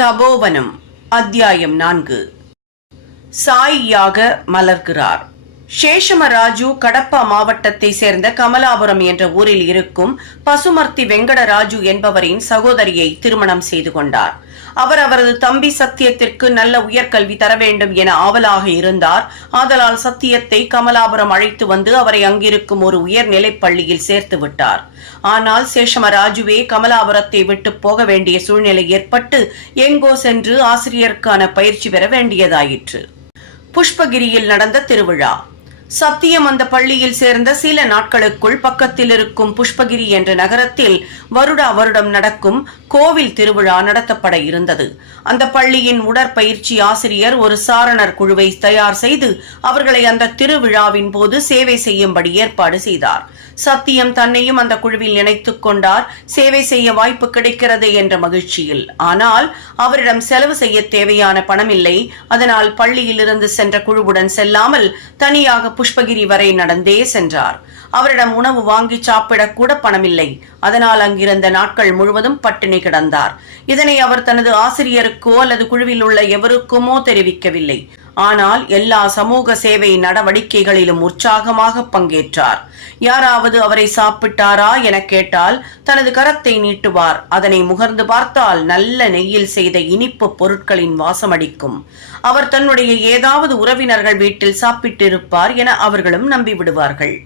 தபோவனம் அத்தியாயம் 4. சாயியாக மலர்கிறார். சேஷமராஜு கடப்பா மாவட்டத்தை சேர்ந்த கமலாபுரம் என்ற ஊரில் இருக்கும் பசுமர்த்தி வெங்கடராஜு என்பவரின் சகோதரியை திருமணம் செய்து கொண்டார். அவர் அவரது தம்பி சத்தியத்திற்கு நல்ல உயர்கல்வி தர வேண்டும் என ஆவலாக இருந்தார். ஆதலால் சத்தியத்தை கமலாபுரம் அழைத்து வந்து அவரை அங்கிருக்கும் ஒரு உயர்நிலைப் பள்ளியில் சேர்த்து விட்டார். ஆனால் சேஷமராஜுவே கமலாபுரத்தை விட்டு போக வேண்டிய சூழ்நிலை ஏற்பட்டு எங்கோ சென்று ஆசிரியருக்கான பயிற்சி பெற வேண்டியதாயிற்று. புஷ்பகிரியில் நடந்த திருவிழா. சத்தியம் அந்த பள்ளியில் சேர்ந்த சில நாட்களுக்குள் பக்கத்தில் இருக்கும் புஷ்பகிரி என்ற நகரத்தில் வருடா வருடம் நடக்கும் கோவில் திருவிழா நடத்தப்பட இருந்தது. அந்த பள்ளியின் உடற்பயிற்சி ஆசிரியர் ஒரு சாரணர் குழுவை தயார் செய்து அவர்களை அந்த திருவிழாவின் போது சேவை செய்யும்படி ஏற்பாடு செய்தார். சத்தியம் தன்னையும் அந்த குழுவில் இணைத்துக் கொண்டார். சேவை செய்ய வாய்ப்பு கிடைக்கிறது என்ற மகிழ்ச்சியில். ஆனால் அவரிடம் செலவு செய்ய தேவையான பணம் இல்லை. அதனால் பள்ளியில் இருந்து சென்ற குழுவுடன் செல்லாமல் தனியாக புஷ்பகிரி வரை நடந்தே சென்றார். அவரிடம் உணவு வாங்கி சாப்பிடக் கூட பணமில்லை. அதனால் அங்கிருந்த நாட்கள் முழுவதும் பட்டினி கிடந்தார். இதனை அவர் தனது ஆசிரியருக்கோ அல்லது குழுவில் உள்ள எவருக்குமோ தெரிவிக்கவில்லை. ஆனால் எல்லா சமூக சேவை நடவடிக்கைகளிலும் உற்சாகமாக பங்கேற்றார். யாராவது அவரை சாப்பிட்டாரா என கேட்டால் தனது கரத்தை நீட்டுவார். அதனை முகர்ந்து பார்த்தால் நல்ல நெய்யில் செய்த இனிப்பு பொருட்களின் வாசமடிக்கும். அவர் தன்னுடைய ஏதாவது உறவினர்கள் வீட்டில் சாப்பிட்டிருப்பார் என அவர்களும் நம்பிவிடுவார்கள்.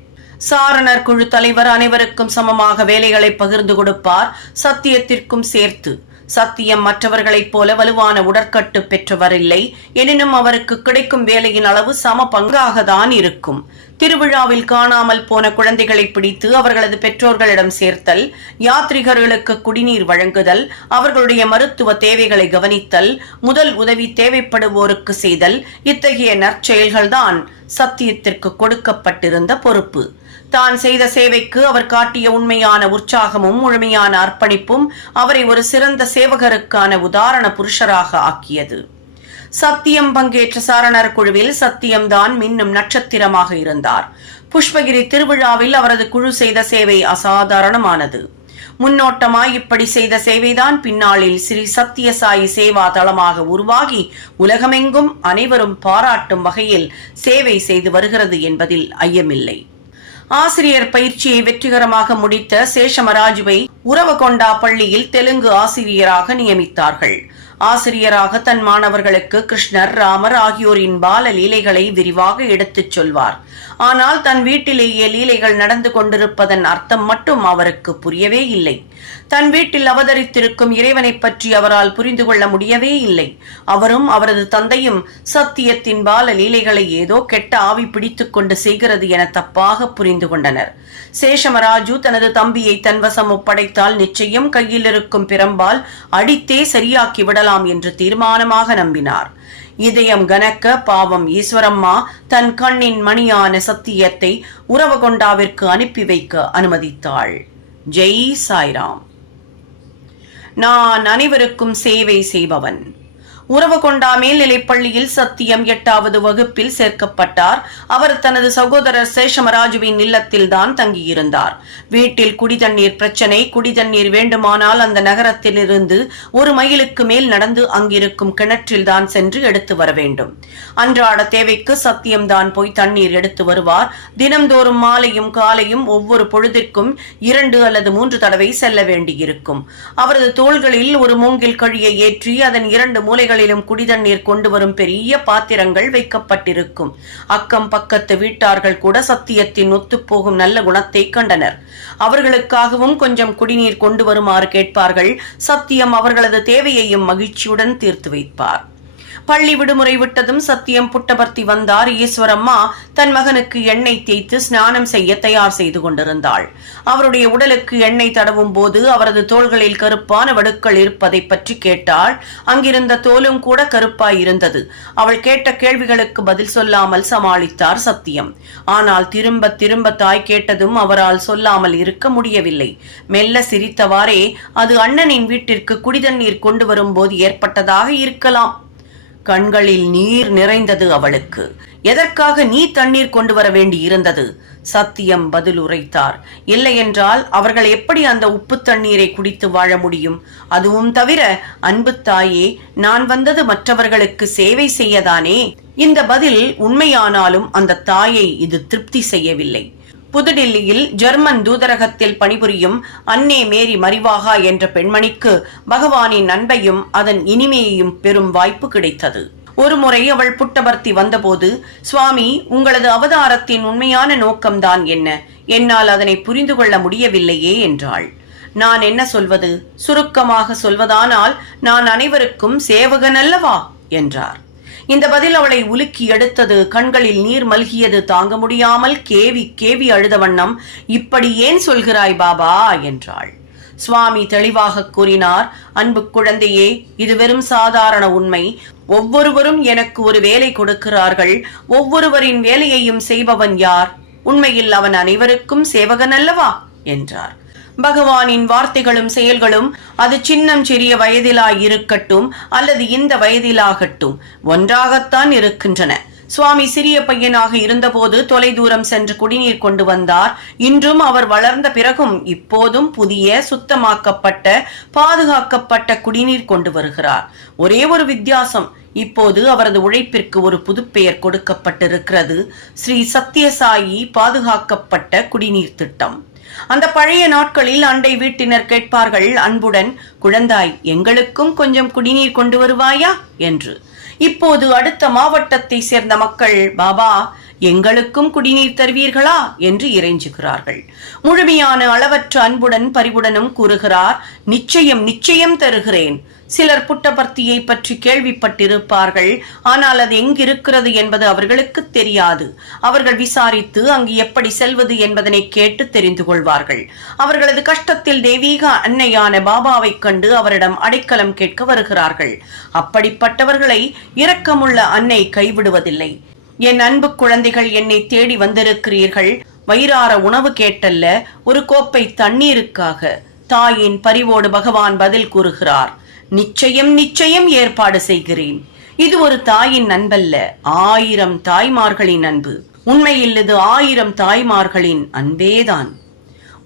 சாரணர் குழு தலைவர் அனைவருக்கும் சமமாக வேலைகளை பகிர்ந்து கொடுப்பார், சத்தியத்திற்கும் சேர்த்து. சத்தியம் மற்றவர்களைப் போல வலுவான உடற்கட்டு பெற்றவர் இல்லை. எனினும் அவருக்கு கிடைக்கும் வேலையின் அளவு சம பங்காகத்தான் இருக்கும். திருவிழாவில் காணாமல் போன குழந்தைகளை பிடித்து அவர்களது பெற்றோர்களிடம் சேர்த்தல், யாத்ரிகர்களுக்கு குடிநீர் வழங்குதல், அவர்களுடைய மருத்துவ தேவைகளை கவனித்தல், முதல் உதவி தேவைப்படுவோருக்கு செய்தல், இத்தகைய நற்செயல்கள்தான் சத்தியத்திற்கு கொடுக்கப்பட்டிருந்த பொறுப்பு. தான் செய்த சேவைக்கு அவர் காட்டிய உண்மையான உற்சாகமும் முழுமையான அர்ப்பணிப்பும் அவரை ஒரு சிறந்த சேவகருக்கான உதாரண புருஷராக ஆக்கியது. சத்தியம் பங்கேற்ற சாரணர் குழுவில் சத்தியம்தான் மின்னும் நட்சத்திரமாக இருந்தார். புஷ்பகிரி திருவிழாவில் அவரது குழு செய்த சேவை அசாதாரணமானது. முன்னோட்டமாய் இப்படி செய்த சேவைதான் பின்னாளில் ஸ்ரீ சத்தியசாயி சேவா தளமாக உருவாகி உலகமெங்கும் அனைவரும் பாராட்டும் வகையில் சேவை செய்து வருகிறது என்பதில் ஐயமில்லை. ஆசிரியர் பயிற்சியை வெற்றிகரமாக முடித்த சேஷமராஜுவை உறவகொண்டா பள்ளியில் தெலுங்கு ஆசிரியராக நியமித்தார்கள். ஆசிரியராக தன் மாணவர்களுக்கு கிருஷ்ணர், ராமர் ஆகியோரின் பால லீலைகளை விரிவாக எடுத்துச் சொல்வார். ஆனால் தன் வீட்டிலேயே லீலைகள் நடந்து கொண்டிருப்பதன் அர்த்தம் மட்டும் அவருக்கு புரியவே இல்லை. தன் வீட்டில் அவதரித்திருக்கும் இறைவனை பற்றி அவரால் புரிந்து கொள்ள முடியவே இல்லை. அவரும் அவரது தந்தையும் சத்தியத்தின் பால லீலைகளை ஏதோ கெட்ட ஆவி பிடித்துக் கொண்டு செய்கிறது என தப்பாக புரிந்து கொண்டனர். சேஷமராஜு தனது தம்பியை தன்வசம் ஒப்படைத்தால் நிச்சயம் கையில் இருக்கும் பிரம்பால் அடித்தே சரியாக்கி விடலாம் என்று தீர்மானமாக நம்பினார். இதயம் கனக்க பாவம் ஈஸ்வரம்மா தன் கண்ணின் மணியான சத்தியத்தை உறவகொண்டாவிற்கு அனுப்பி வைக்க அனுமதித்தாள். ஜெய் சாய்ராம். நான் அனைவருக்கும் சேவை செய்பவன். உறவகொண்டா மேல்நிலைப் பள்ளியில் சத்தியம் 8வது வகுப்பில் சேர்க்கப்பட்டார். அவர் தனது சகோதரர் சேஷமராஜுவின் இல்லத்தில் தான் தங்கியிருந்தார். வீட்டில் குடிதண்ணீர் பிரச்சனை. குடிதண்ணீர் வேண்டுமானால் அந்த நகரத்தில் இருந்து 1 மைலுக்கு மேல் நடந்து அங்கிருக்கும் கிணற்றில் தான் சென்று எடுத்து வர வேண்டும். அன்றாட தேவைக்கு சத்தியம்தான் போய் தண்ணீர் எடுத்து வருவார். தினம்தோறும் மாலையும் காலையும் ஒவ்வொரு பொழுதிற்கும் 2 அல்லது 3 தடவை செல்ல வேண்டியிருக்கும். அவரது தோள்களில் ஒரு மூங்கில் கழியை ஏற்றி அதன் 2 மூலைகள் குடிதண்ணீர் கொண்டு வரும் பெரிய பாத்திரங்கள் வைக்கப்பட்டிருக்கும். அக்கம் பக்கத்து வீட்டார்கள் கூட சத்தியத்தின் ஒத்துப்போகும் நல்ல குணத்தை கண்டனர். அவர்களுக்காகவும் கொஞ்சம் குடிநீர் கொண்டு வருமாறு கேட்பார்கள். சத்தியம் அவர்களது தேவையையும் மகிழ்ச்சியுடன் தீர்த்து வைப்பார். பள்ளி விடுமுறை விட்டதும் சத்தியம் புட்டபர்த்தி வந்தார். ஈஸ்வரம்மா தன் மகனுக்கு எண்ணெய் தேய்த்து ஸ்நானம் செய்ய தயார் செய்து கொண்டிருந்தாள். அவருடைய உடலுக்கு எண்ணெய் தடவும் போது அவரது தோள்களில் கருப்பான வடுக்கள் இருப்பதை பற்றி கேட்டாள். அங்கிருந்த தோலும் கூட கருப்பாய் இருந்தது. அவள் கேட்ட கேள்விகளுக்கு பதில் சொல்லாமல் சமாளித்தார் சத்தியம். ஆனால் திரும்ப திரும்ப தாய் கேட்டதும் அவரால் சொல்லாமல் இருக்க முடியவில்லை. மெல்ல சிரித்தவாறே, அது அண்ணனின் வீட்டிற்கு குடிதண்ணீர் கொண்டு வரும்போது ஏற்பட்டதாக இருக்கலாம். கண்களில் நீர் நிறைந்தது அவளுக்கு. எதற்காக நீ தண்ணீர் கொண்டு வர வேண்டி இருந்தது? சத்தியம் பதில் உரைத்தார். இல்லையென்றால் அவர்கள் எப்படி அந்த உப்பு தண்ணீரை குடித்து வாழ முடியும்? அதுவும் தவிர, அன்பு தாயே, நான் வந்தது மற்றவர்களுக்கு சேவை செய்யதானே. இந்த பதில் உண்மையானாலும் அந்த தாயை இது திருப்தி செய்யவில்லை. புதுடில்லியில் ஜெர்மன் தூதரகத்தில் பணிபுரியும் அன்னே மேரி மரிவாகா என்ற பெண்மணிக்கு பகவானின் அன்பையும் அதன் இனிமையையும் பெறும் வாய்ப்பு கிடைத்தது. ஒருமுறை அவள் புட்டபர்த்தி வந்தபோது, சுவாமி, உங்களது அவதாரத்தின் உண்மையான நோக்கம்தான் என்ன? என்னால் அதனை புரிந்து கொள்ள முடியவில்லையே என்றாள். நான் என்ன சொல்வது? சுருக்கமாக சொல்வதானால், நான் அனைவருக்கும் சேவகன் அல்லவா என்றார். இந்த பதில் அவளை உலுக்கி எடுத்தது. கண்களில் நீர் மல்கியது. தாங்க முடியாமல் கேவி கேவி அழுத வண்ணம், இப்படி ஏன் சொல்கிறாய் பாபா என்றாள். சுவாமி தெளிவாக கூறினார், அன்பு குழந்தையே, இது வெறும் சாதாரண உண்மை. ஒவ்வொருவரும் எனக்கு ஒரு வேலை கொடுக்கிறார்கள். ஒவ்வொருவரின் வேலையையும் செய்பவன் யார்? உண்மையில் அவன் அனைவருக்கும் சேவகன் அல்லவா என்றார். பகவானின் வார்த்தைகளும் செயல்களும் அது சின்னம் சிறிய வயதிலாய் இருக்கட்டும் அல்லது இந்த வயதிலாகட்டும் ஒன்றாகத்தான் இருக்கின்றன. சுவாமி சிறிய பையனாக இருந்தபோது தொலைதூரம் சென்று குடிநீர் கொண்டு வந்தார். இன்றும் அவர் வளர்ந்த பிறகும் இப்போதும் புதிய சுத்தமாக்கப்பட்ட பாதுகாக்கப்பட்ட குடிநீர் கொண்டு வருகிறார். ஒரே ஒரு வித்தியாசம், இப்போது அவரது உழைப்பிற்கு ஒரு புதுப்பெயர் கொடுக்கப்பட்டிருக்கிறது. ஸ்ரீ சத்யசாயி பாதுகாக்கப்பட்ட குடிநீர் திட்டம். அந்த பழைய நாட்களில் அண்டை வீட்டினர் கேட்பார்கள் அன்புடன், குழந்தாய், எங்களுக்கும் கொஞ்சம் குடிநீர் கொண்டு வருவாயா என்று. இப்போது அடுத்த மாவட்டத்தை சேர்ந்த மக்கள், பாபா, எங்களுக்கும் குடிநீர் தருவீர்களா என்று இறைஞ்சுகிறார்கள். முழுமையான அளவற்ற அன்புடன் பரிவுடனும் கூறுகிறார், நிச்சயம் நிச்சயம் தருகிறேன். சிலர் புட்டபர்த்தியை பற்றி கேள்விப்பட்டிருப்பார்கள். ஆனால் அது எங்கிருக்கிறது என்பது அவர்களுக்கு தெரியாது. அவர்கள் விசாரித்து அங்கு எப்படி செல்வது என்பதனை கேட்டு தெரிந்து கொள்வார்கள். அவர்களது கஷ்டத்தில் தெய்வீக அன்னையான பாபாவை கண்டு அவரிடம் அடைக்கலம் கேட்க வருகிறார்கள். அப்படிப்பட்டவர்களை இரக்கமுள்ள அன்னை கைவிடுவதில்லை. என் அன்பு குழந்தைகள், என்னை தேடி வந்திருக்கிறீர்கள். வயிறார உணவு கேட்டல்ல, ஒரு கோப்பை தண்ணீருக்காக. தாயின் பரிவோடு பகவான் பதில் கூறுகிறார், நிச்சயம் நிச்சயம் ஏற்பாடு செய்கிறேன். இது ஒரு தாயின் அன்பல்ல, 1000 தாய்மார்களின் அன்பு. உண்மையில் இது 1000 தாய்மார்களின் அன்பேதான்.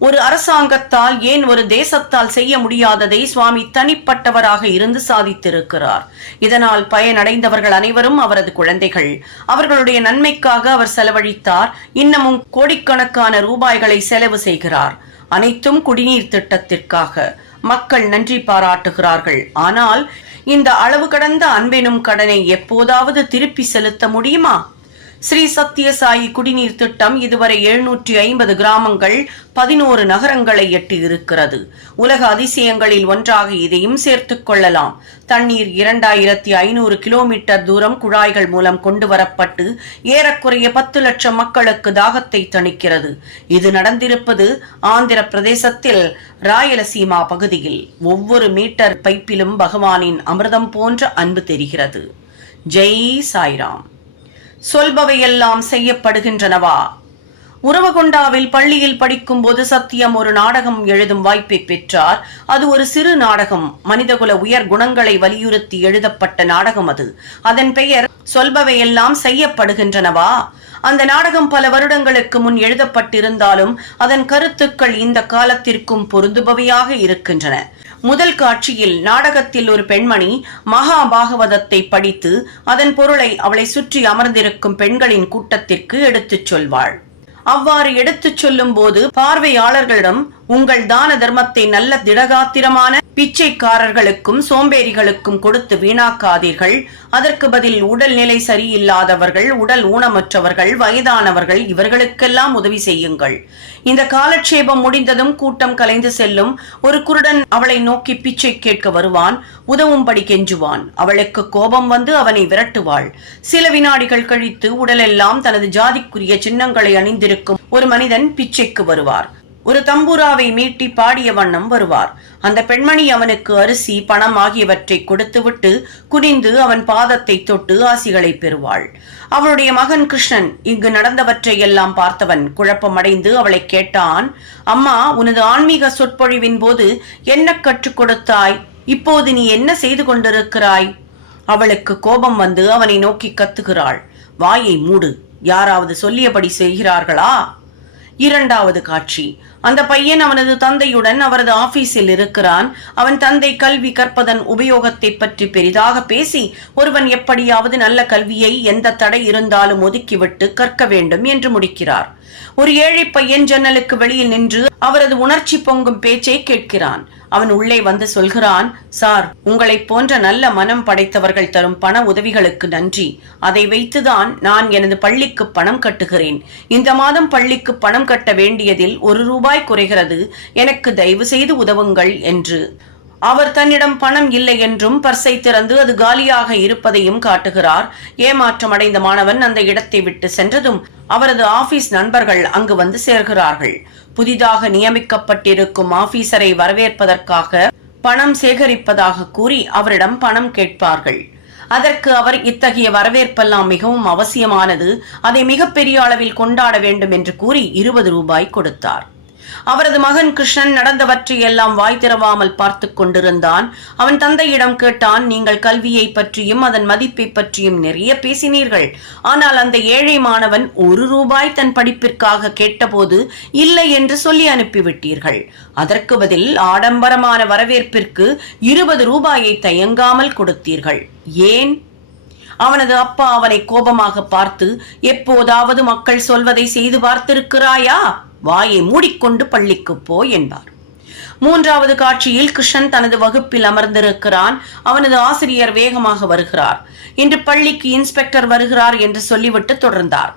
ஒரு அரசாங்கத்தால், ஏன் ஒரு தேசத்தால் செய்ய முடியாததை சுவாமி தனிப்பட்டவராக இருந்து சாதித்திருக்கிறார். இதனால் பயனடைந்தவர்கள் அனைவரும் அவரது குழந்தைகள். அவர்களுடைய நன்மைக்காக அவர் செலவழித்தார். இன்னமும் கோடிக்கணக்கான ரூபாய்களை செலவு செய்கிறார். அனைத்தும் குடிநீர் திட்டத்திற்காக. மக்கள் நன்றி பாராட்டுகிறார்கள். ஆனால் இந்த அளவு கடந்த அன்பெனும் கடனை எப்போதாவது திருப்பி செலுத்த முடியுமா? ஸ்ரீ சத்யசாயி குடிநீர் திட்டம் இதுவரை 750 கிராமங்கள் 11 நகரங்களை எட்டி இருக்கிறது. உலக அதிசயங்களில் ஒன்றாக இதையும் சேர்த்துக் கொள்ளலாம். தண்ணீர் 2500 கிலோமீட்டர் தூரம் குழாய்கள் மூலம் கொண்டு வரப்பட்டு ஏறக்குறைய 10 லட்சம் மக்களுக்கு தாகத்தை தணிக்கிறது. இது நடந்திருப்பது ஆந்திர பிரதேசத்தில் ராயலசீமா பகுதியில். ஒவ்வொரு மீட்டர் பைப்பிலும் பகவானின் அமிர்தம் போன்ற அன்பு தெரிகிறது. ஜெய் சாய்ராம். சொல்பவையெல்லாம் செய்யப்படுகின்றனவா? உறவகொண்டாவில் பள்ளியில் படிக்கும் போது சத்தியம் ஒரு நாடகம் எழுதும் வாய்ப்பை பெற்றார். அது ஒரு சிறு நாடகம். மனிதகுல உயர் குணங்களை வலியுறுத்தி எழுதப்பட்ட நாடகம் அது. அதன் பெயர் சொல்பவையெல்லாம் செய்யப்படுகின்றனவா. அந்த நாடகம் பல வருடங்களுக்கு முன் எழுதப்பட்டிருந்தாலும் அதன் கருத்துக்கள் இந்த காலத்திற்கும் பொருந்துபவையாக இருக்கின்றன. முதல் காட்சியில் நாடகத்தில் ஒரு பெண்மணி மகாபாகவதத்தை படித்து அதன் பொருளை அவளை சுற்றி அமர்ந்திருக்கும் பெண்களின் கூட்டத்திற்கு எடுத்துச் சொல்வாள். அவ்வாறு எடுத்துச் சொல்லும் போது பார்வையாளர்களிடம், உங்கள் தான தர்மத்தை நல்ல திடகாத்திரமான பிச்சைக்காரர்களுக்கும் சோம்பேறிகளுக்கும் கொடுத்து வீணாக்காதீர்கள். அதற்கு பதில் உடல்நிலை சரியில்லாதவர்கள், உடல் ஊனமற்றவர்கள், வயதானவர்கள், இவர்களுக்கெல்லாம் உதவி செய்யுங்கள். இந்த காலட்சேபம் முடிந்ததும் கூட்டம் கலைந்து செல்லும். ஒரு குருடன் அவளை நோக்கி பிச்சை கேட்க வருவான். உதவும்படி கெஞ்சுவான். அவளுக்கு கோபம் வந்து அவனை விரட்டுவாள். சில வினாடிகள் கழித்து உடலெல்லாம் தனது ஜாதிக்குரிய சின்னங்களை அணிந்திருக்கும் ஒரு மனிதன் பிச்சைக்கு வருவார். ஒரு தம்பூராவை மீட்டி பாடிய வண்ணம் வருவார். அந்த பெண்மணி அவனுக்கு அரிசி, பணம் ஆகியவற்றை கொடுத்துவிட்டு குனிந்து அவன் பாதத்தை தொட்டு ஆசிகளை பெறுவாள். அவளுடைய மகன் கிருஷ்ணன் இங்கு நடந்தவற்றை எல்லாம் பார்த்தவன் குழப்பமடைந்து அவளை கேட்டான், அம்மா, உனது ஆன்மீக சொற்பொழிவின் போது என்ன கற்றுக் கொடுத்தாய்? இப்போது நீ என்ன செய்து கொண்டிருக்கிறாய்? அவளுக்கு கோபம் வந்து அவனை நோக்கி கத்துகிறாள். வாயை மூடு, யாராவது சொல்லியபடி செய்கிறார்களா? இரண்டாவது காட்சி. அந்த பையன் அவனது தந்தையுடன் அவரது ஆபீஸில் இருக்கிறான். அவன் தந்தை கல்வி கற்பதன் உபயோகத்தை பற்றி பெரிதாக பேசி, ஒருவன் எப்படியாவது நல்ல கல்வியை எந்த தடை இருந்தாலும் ஒதுக்கிவிட்டு கற்க வேண்டும் என்று முடிக்கிறார். ஒரு ஏழை பையன் ஜன்னலுக்கு வெளியில் நின்று அவரது உணர்ச்சி பொங்கும் பேச்சை கேட்கிறான். அவன் உள்ளே வந்து சொல்கிறான், சார், உங்களை போன்ற நல்ல மனம் படைத்தவர்கள் தரும் பண உதவிகளுக்கு நன்றி. அதை வைத்துதான் நான் எனது பள்ளிக்கு பணம் கட்டுகிறேன். இந்த மாதம் பள்ளிக்கு பணம் கட்ட வேண்டியதில் 1 ரூபாய் குறைகிறது. எனக்கு தயவு செய்து உதவுங்கள் என்று. அவர் தன்னிடம் பணம் இல்லை என்றும் பர்சை திறந்து அது காலியாக இருப்பதையும் காட்டுகிறார். ஏமாற்றம் அடைந்த மாணவன் அந்த இடத்தை விட்டு சென்றதும் அவரது ஆபீஸ் நண்பர்கள் அங்கு வந்து சேர்கிறார்கள். புதிதாக நியமிக்கப்பட்டிருக்கும் ஆபீசரை வரவேற்பதற்காக பணம் சேகரிப்பதாக கூறி அவரிடம் பணம் கேட்பார்கள். அதற்கு அவர், இத்தகைய வரவேற்பெல்லாம் மிகவும் அவசியமானது, அதை மிகப்பெரிய அளவில் கொண்டாட வேண்டும் என்று கூறி 20 ரூபாய் கொடுத்தார். அவரது மகன் கிருஷ்ணன் நடந்தவற்றை எல்லாம் வாய் திறவாமல் பார்த்து கொண்டிருந்தான். அவன் தந்தையிடம் கேட்டான், நீங்கள் கல்வியை பற்றியும் அதன் மதிப்பை பற்றியும் நிறைய பேசினீர்கள். ஆனால் அந்த ஏழை மாணவன் 1 ரூபாய் தன் படிப்பிற்காக கேட்டபோது இல்லை என்று சொல்லி அனுப்பிவிட்டீர்கள். அதற்கு பதில் ஆடம்பரமான வரவேற்பிற்கு 20 ரூபாயை தயங்காமல் கொடுத்தீர்கள். ஏன்? அவனது அப்பா அவனை கோபமாக பார்த்து, எப்போதாவது மக்கள் சொல்வதை செய்து பார்த்திருக்கிறாயா? வாயை மூடிக்கொண்டு பள்ளிக்கு போ என்பார். மூன்றாவது காட்சியில் கிருஷ்ணன் தனது வகுப்பில் அமர்ந்திருக்கிறான். அவனது ஆசிரியர் வேகமாக வருகிறார். இன்று பள்ளிக்கு இன்ஸ்பெக்டர் வருகிறார் என்று சொல்லிவிட்டு தொடர்ந்தார்.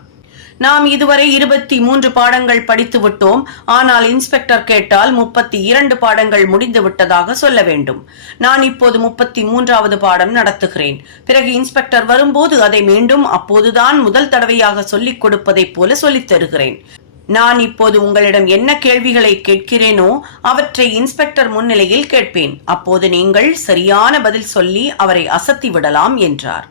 நாம் இதுவரை 23 பாடங்கள் படித்து விட்டோம். ஆனால் இன்ஸ்பெக்டர் கேட்டால் 32 பாடங்கள் முடிந்து விட்டதாக சொல்ல வேண்டும். நான் இப்போது 33வது பாடம் நடத்துகிறேன். பிறகு இன்ஸ்பெக்டர் வரும்போது அதை மீண்டும் அப்போதுதான் முதல் தடவையாக சொல்லிக் கொடுப்பதைப் போல சொல்லித் தருகிறேன். நான் இப்போது உங்களிடம் என்ன கேள்விகளை கேட்கிறேனோ அவற்றை இன்ஸ்பெக்டர் முன்னிலையில் கேட்பேன். அப்போது நீங்கள் சரியான பதில் சொல்லி அவரை அசத்தி விடலாம் என்றார்.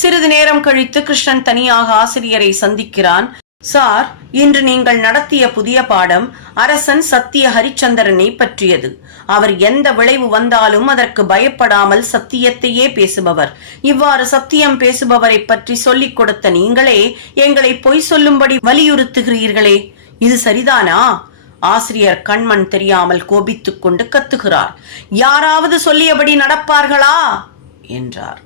சிறிது நேரம் கழித்து கிருஷ்ணன் தனியாக ஆசிரியரை சந்திக்கிறான். சார், இன்று நீங்கள் நடத்திய புதிய பாடம் அரசன் சத்திய ஹரிச்சந்திரனை பற்றியது. அவர் எந்த விளைவு வந்தாலும் அதற்கு பயப்படாமல் சத்தியத்தையே பேசுபவர். இவ்வாறு சத்தியம் பேசுபவரை பற்றி சொல்லிக் கொடுத்த நீங்களே எங்களை பொய் சொல்லும்படி வலியுறுத்துகிறீர்களே, இது சரிதானா? ஆசிரியர் கண்மண் தெரியாமல் கோபித்துக் கொண்டு கத்துகிறார். யாராவது சொல்லியபடி நடப்பார்களா என்றார்.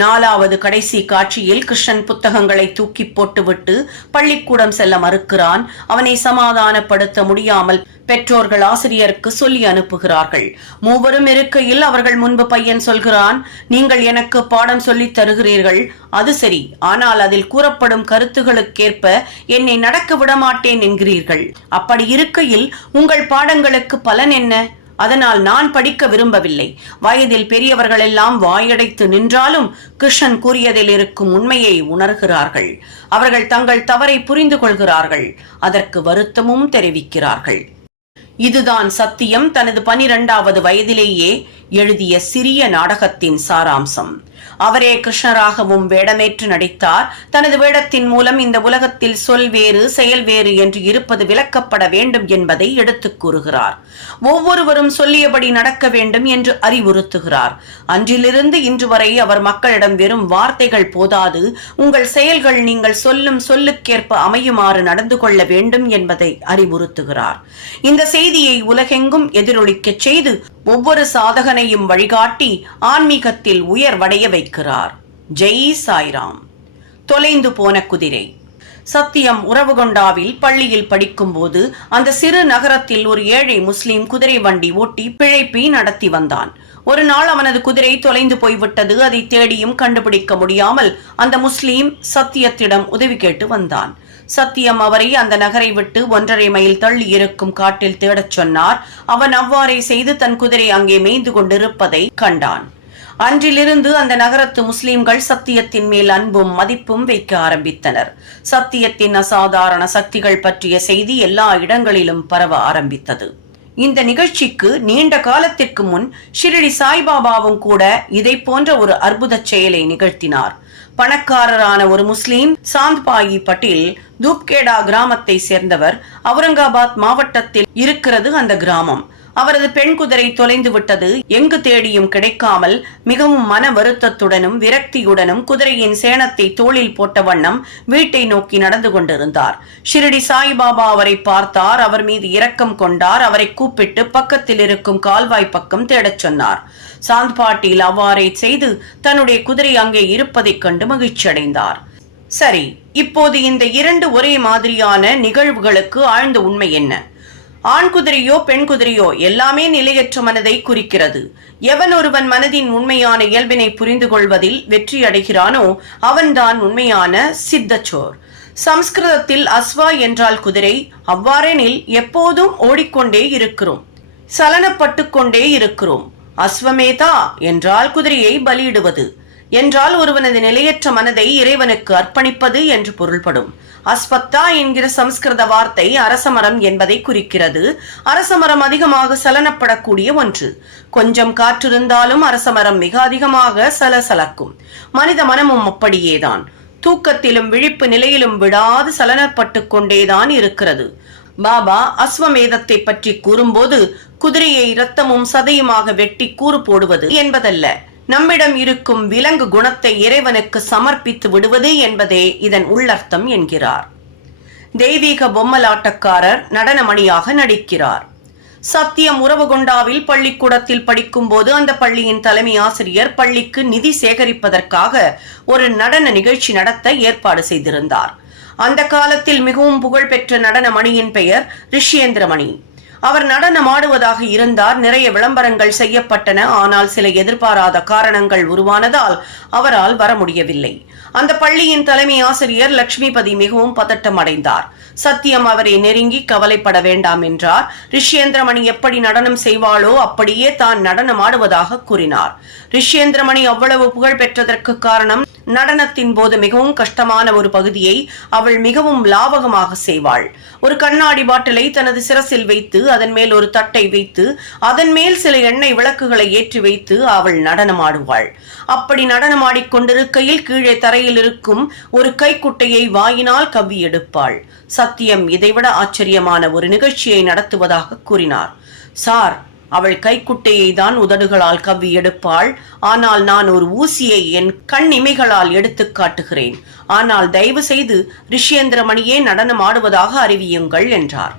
நாலாவது கடைசி காட்சியில் கிருஷ்ணன் புத்தகங்களை தூக்கி போட்டுவிட்டு பள்ளிக்கூடம் செல்ல மறுக்கிறான். அவனை சமாதானப்படுத்த முடியாமல் பெற்றோர்கள் ஆசிரியருக்கு சொல்லி அனுப்புகிறார்கள். மூவரும் இருக்கையில் அவர்கள் முன்பு பையன் சொல்கிறான், நீங்கள் எனக்கு பாடம் சொல்லித் தருகிறீர்கள், அது சரி. ஆனால் அதில் கூறப்படும் கருத்துகளுக்கேற்ப என்னை நடக்க விடமாட்டேன் என்கிறீர்கள். அப்படி இருக்கையில் உங்கள் பாடங்களுக்கு பலன் என்ன? அதனால் நான் படிக்க விரும்பவில்லை. வயதில் பெரியவர்கள் எல்லாம் வாயடைத்து நின்றாலும் கிருஷ்ணன் கூறியதில் இருக்கும் உண்மையை உணர்கிறார்கள். அவர்கள் தங்கள் தவறை புரிந்து கொள்கிறார்கள். அதற்கு வருத்தமும் தெரிவிக்கிறார்கள். இதுதான் சத்தியம் தனது 12வது வயதிலேயே எழுதிய சிறிய நாடகத்தின் சாராம்சம். அவரே கிருஷ்ணராகவும் வேடமேற்று நடித்தார். தனது வேடத்தின் மூலம் இந்த உலகத்தில் சொல் வேறு செயல் வேறு என்று இருப்பது விளக்கப்பட வேண்டும் என்பதை எடுத்துக் கூறுகிறார். ஒவ்வொருவரும் சொல்லியபடி நடக்க வேண்டும் என்று அறிவுறுத்துகிறார். அன்றிலிருந்து இன்று வரை அவர் மக்களிடம் வெறும் வார்த்தைகள் போதாது, உங்கள் செயல்கள் நீங்கள் சொல்லும் சொல்லுக்கேற்ப அமையுமாறு நடந்து கொள்ள வேண்டும் என்பதை அறிவுறுத்துகிறார். இந்த செய்தியை உலகெங்கும் எதிரொலிக்கச் செய்து ஒவ்வொரு சாதகனையும் வழிகாட்டி ஆன்மீகத்தில் உயர்வடைய வைக்கிறார். ஜெய் சாய்ராம். தொலைந்து போன குதிரை. சத்தியம் உறவுகொண்டாவில் பள்ளியில் படிக்கும் போது அந்த சிறு நகரத்தில் ஒரு ஏழை முஸ்லிம் குதிரை வண்டி ஓட்டி பிழைப்பை நடத்தி வந்தான். ஒரு நாள் அவனது குதிரை தொலைந்து போய்விட்டது. அதை தேடியும் கண்டுபிடிக்க முடியாமல் அந்த முஸ்லிம் சத்தியத்திடம் உதவி கேட்டு வந்தான். சத்தியம் அவரை அந்த நகரை விட்டு 1.5 மைல் தள்ளி இருக்கும் காட்டில் தேடச் சொன்னார். அவன் அவ்வாறே செய்து தன் குதிரை அங்கே மேய்ந்து கொண்டிருப்பதை கண்டான். அன்றிலிருந்து அந்த நகரத்து முஸ்லிம்கள் சத்தியத்தின் மேல் அன்பும் மதிப்பும் வைக்க ஆரம்பித்தனர். சத்தியத்தின் அசாதாரண சக்திகள் பற்றிய செய்தி எல்லா இடங்களிலும் பரவ ஆரம்பித்தது. இந்த நிகழ்ச்சிக்கு நீண்ட காலத்திற்கு முன் ஷிரடி சாய்பாபாவும் கூட இதை போன்ற ஒரு அற்புத செயலை நிகழ்த்தினார். பணக்காரரான ஒரு முஸ்லிம் சாந்த்பாயி பட்டேல் தூப்கேடா கிராமத்தை சேர்ந்தவர். அவுரங்காபாத் மாவட்டத்தில் இருக்கிறது அந்த கிராமம். அவரது பெண் குதிரை தொலைந்து விட்டது. எங்கு தேடியும் கிடைக்காமல் மிகவும் மன வருத்தத்துடனும் விரக்தியுடனும் குதிரையின் சேணத்தை தோளில் போட்ட வண்ணம் வீட்டை நோக்கி நடந்து கொண்டிருந்தார். ஷிரடி சாய்பாபா அவரை பார்த்தார். அவர் மீது இரக்கம் கொண்டார். அவரை கூப்பிட்டு பக்கத்தில் இருக்கும் கால்வாய் பக்கம் தேடச் சொன்னார். சாந்த் பாட்டீல் அவ்வாறே செய்து தன்னுடைய குதிரை அங்கே இருப்பதைக் கண்டு மகிழ்ச்சி அடைந்தார். சரி, இப்போது இந்த இரண்டு ஒரே மாதிரியான நிகழ்வுகளுக்கு ஆழ்ந்த உண்மை என்ன? ஆண் குதிரையோ பெண் குதிரையோ எல்லாமே நிலையற்ற மனதை குறிக்கிறது. எவன் ஒருவன் மனதின் உண்மையான இயல்பினை புரிந்து கொள்வதில் வெற்றி அடைகிறானோ அவன்தான் உண்மையான சித்தச்சோர். சம்ஸ்கிருதத்தில் அஸ்வா என்றால் குதிரை. அவ்வாறெனில் எப்போதும் ஓடிக்கொண்டே இருக்கிறோம், சலனப்பட்டு கொண்டே இருக்கிறோம். அஸ்வமேதா என்றால் குதிரையை பலியிடுவது என்றால் ஒருவனது நிலையற்ற மனதை இறைவனுக்கு அர்ப்பணிப்பது என்று பொருள்படும். அஸ்வத்தா என்கிற சம்ஸ்கிருத வார்த்தை அரசமரம் என்பதை குறிக்கிறது. அரசமரம் அதிகமாக சலனப்படக்கூடிய ஒன்று. கொஞ்சம் காற்றிருந்தாலும் அரசமரம் மிக அதிகமாக சலசலக்கும். மனித மனமும் அப்படியேதான். தூக்கத்திலும் விழிப்பு நிலையிலும் விடாது சலனப்பட்டு கொண்டேதான் இருக்கிறது. பாபா அஸ்வமேதத்தை பற்றி கூறும்போது குதிரையை இரத்தமும் சதையுமாக வெட்டி கூறு போடுவது என்பதல்ல, நம்மிடம் இருக்கும் விலங்கு குணத்தை இறைவனுக்கு சமர்ப்பித்து விடுவது என்பதே இதன் உள்ளர்த்தம் என்கிறார். தெய்வீக பொம்மலாட்டக்காரர் நடனமணியாக நடிக்கிறார். சத்தியம் உறவுகொண்டாவில் பள்ளிக்கூடத்தில் படிக்கும் போது அந்த பள்ளியின் தலைமை ஆசிரியர் பள்ளிக்கு நிதி சேகரிப்பதற்காக ஒரு நடன நிகழ்ச்சி நடத்த ஏற்பாடு செய்திருந்தார். அந்த காலத்தில் மிகவும் புகழ்பெற்ற நடனமணியின் பெயர் ரிஷியேந்திரமணி. அவர் நடனம் ஆடுவதாக இருந்தார். நிறைய விளம்பரங்கள் செய்யப்பட்டன. ஆனால் சில எதிர்பாராத காரணங்கள் உருவானதால் அவரால் வர முடியவில்லை. அந்த பள்ளியின் தலைமை ஆசிரியர் லட்சுமிபதி மிகவும் பதட்டம் அடைந்தார். சத்தியம் அவரை நெருங்கி கவலைப்பட வேண்டாம் என்றார். ரிஷியேந்திரமணி எப்படி நடனம் செய்வாளோ அப்படியே தான் நடனம் ஆடுவதாக கூறினார். ரிஷியேந்திரமணி அவ்வளவு புகழ் பெற்றதற்கு காரணம் நடனத்தின் போது மிகவும் கஷ்டமான ஒரு பகுதியை அவள் மிகவும் லாபகமாக செய்வாள். ஒரு கண்ணாடி பாட்டிலை தனது சிரசில் வைத்து அதன் மேல் ஒரு தட்டை வைத்து அதன் மேல் சில எண்ணெய் விளக்குகளை ஏற்றி வைத்து அவள் நடனமாடுவாள். அப்படி நடனமாடிக்கொண்டிருக்கையில் கீழே தரையில் இருக்கும் ஒரு கைக்குட்டையை வாயினால் கவ்வி எடுப்பாள். சத்தியம் இதைவிட ஆச்சரியமான ஒரு நிகழ்ச்சியை நடத்துவதாக கூறினார். சார், அவள் கைக்குட்டையை தான் உதடுகளால் கவ்வி எடுப்பாள். ஆனால் நான் ஒரு ஊசியை என் கண் இமைகளால் எடுத்து காட்டுகிறேன். ஆனால் தயவு செய்து ரிஷியேந்திரமணியே நடனம் ஆடுவதாக அறிவியுங்கள் என்றார்.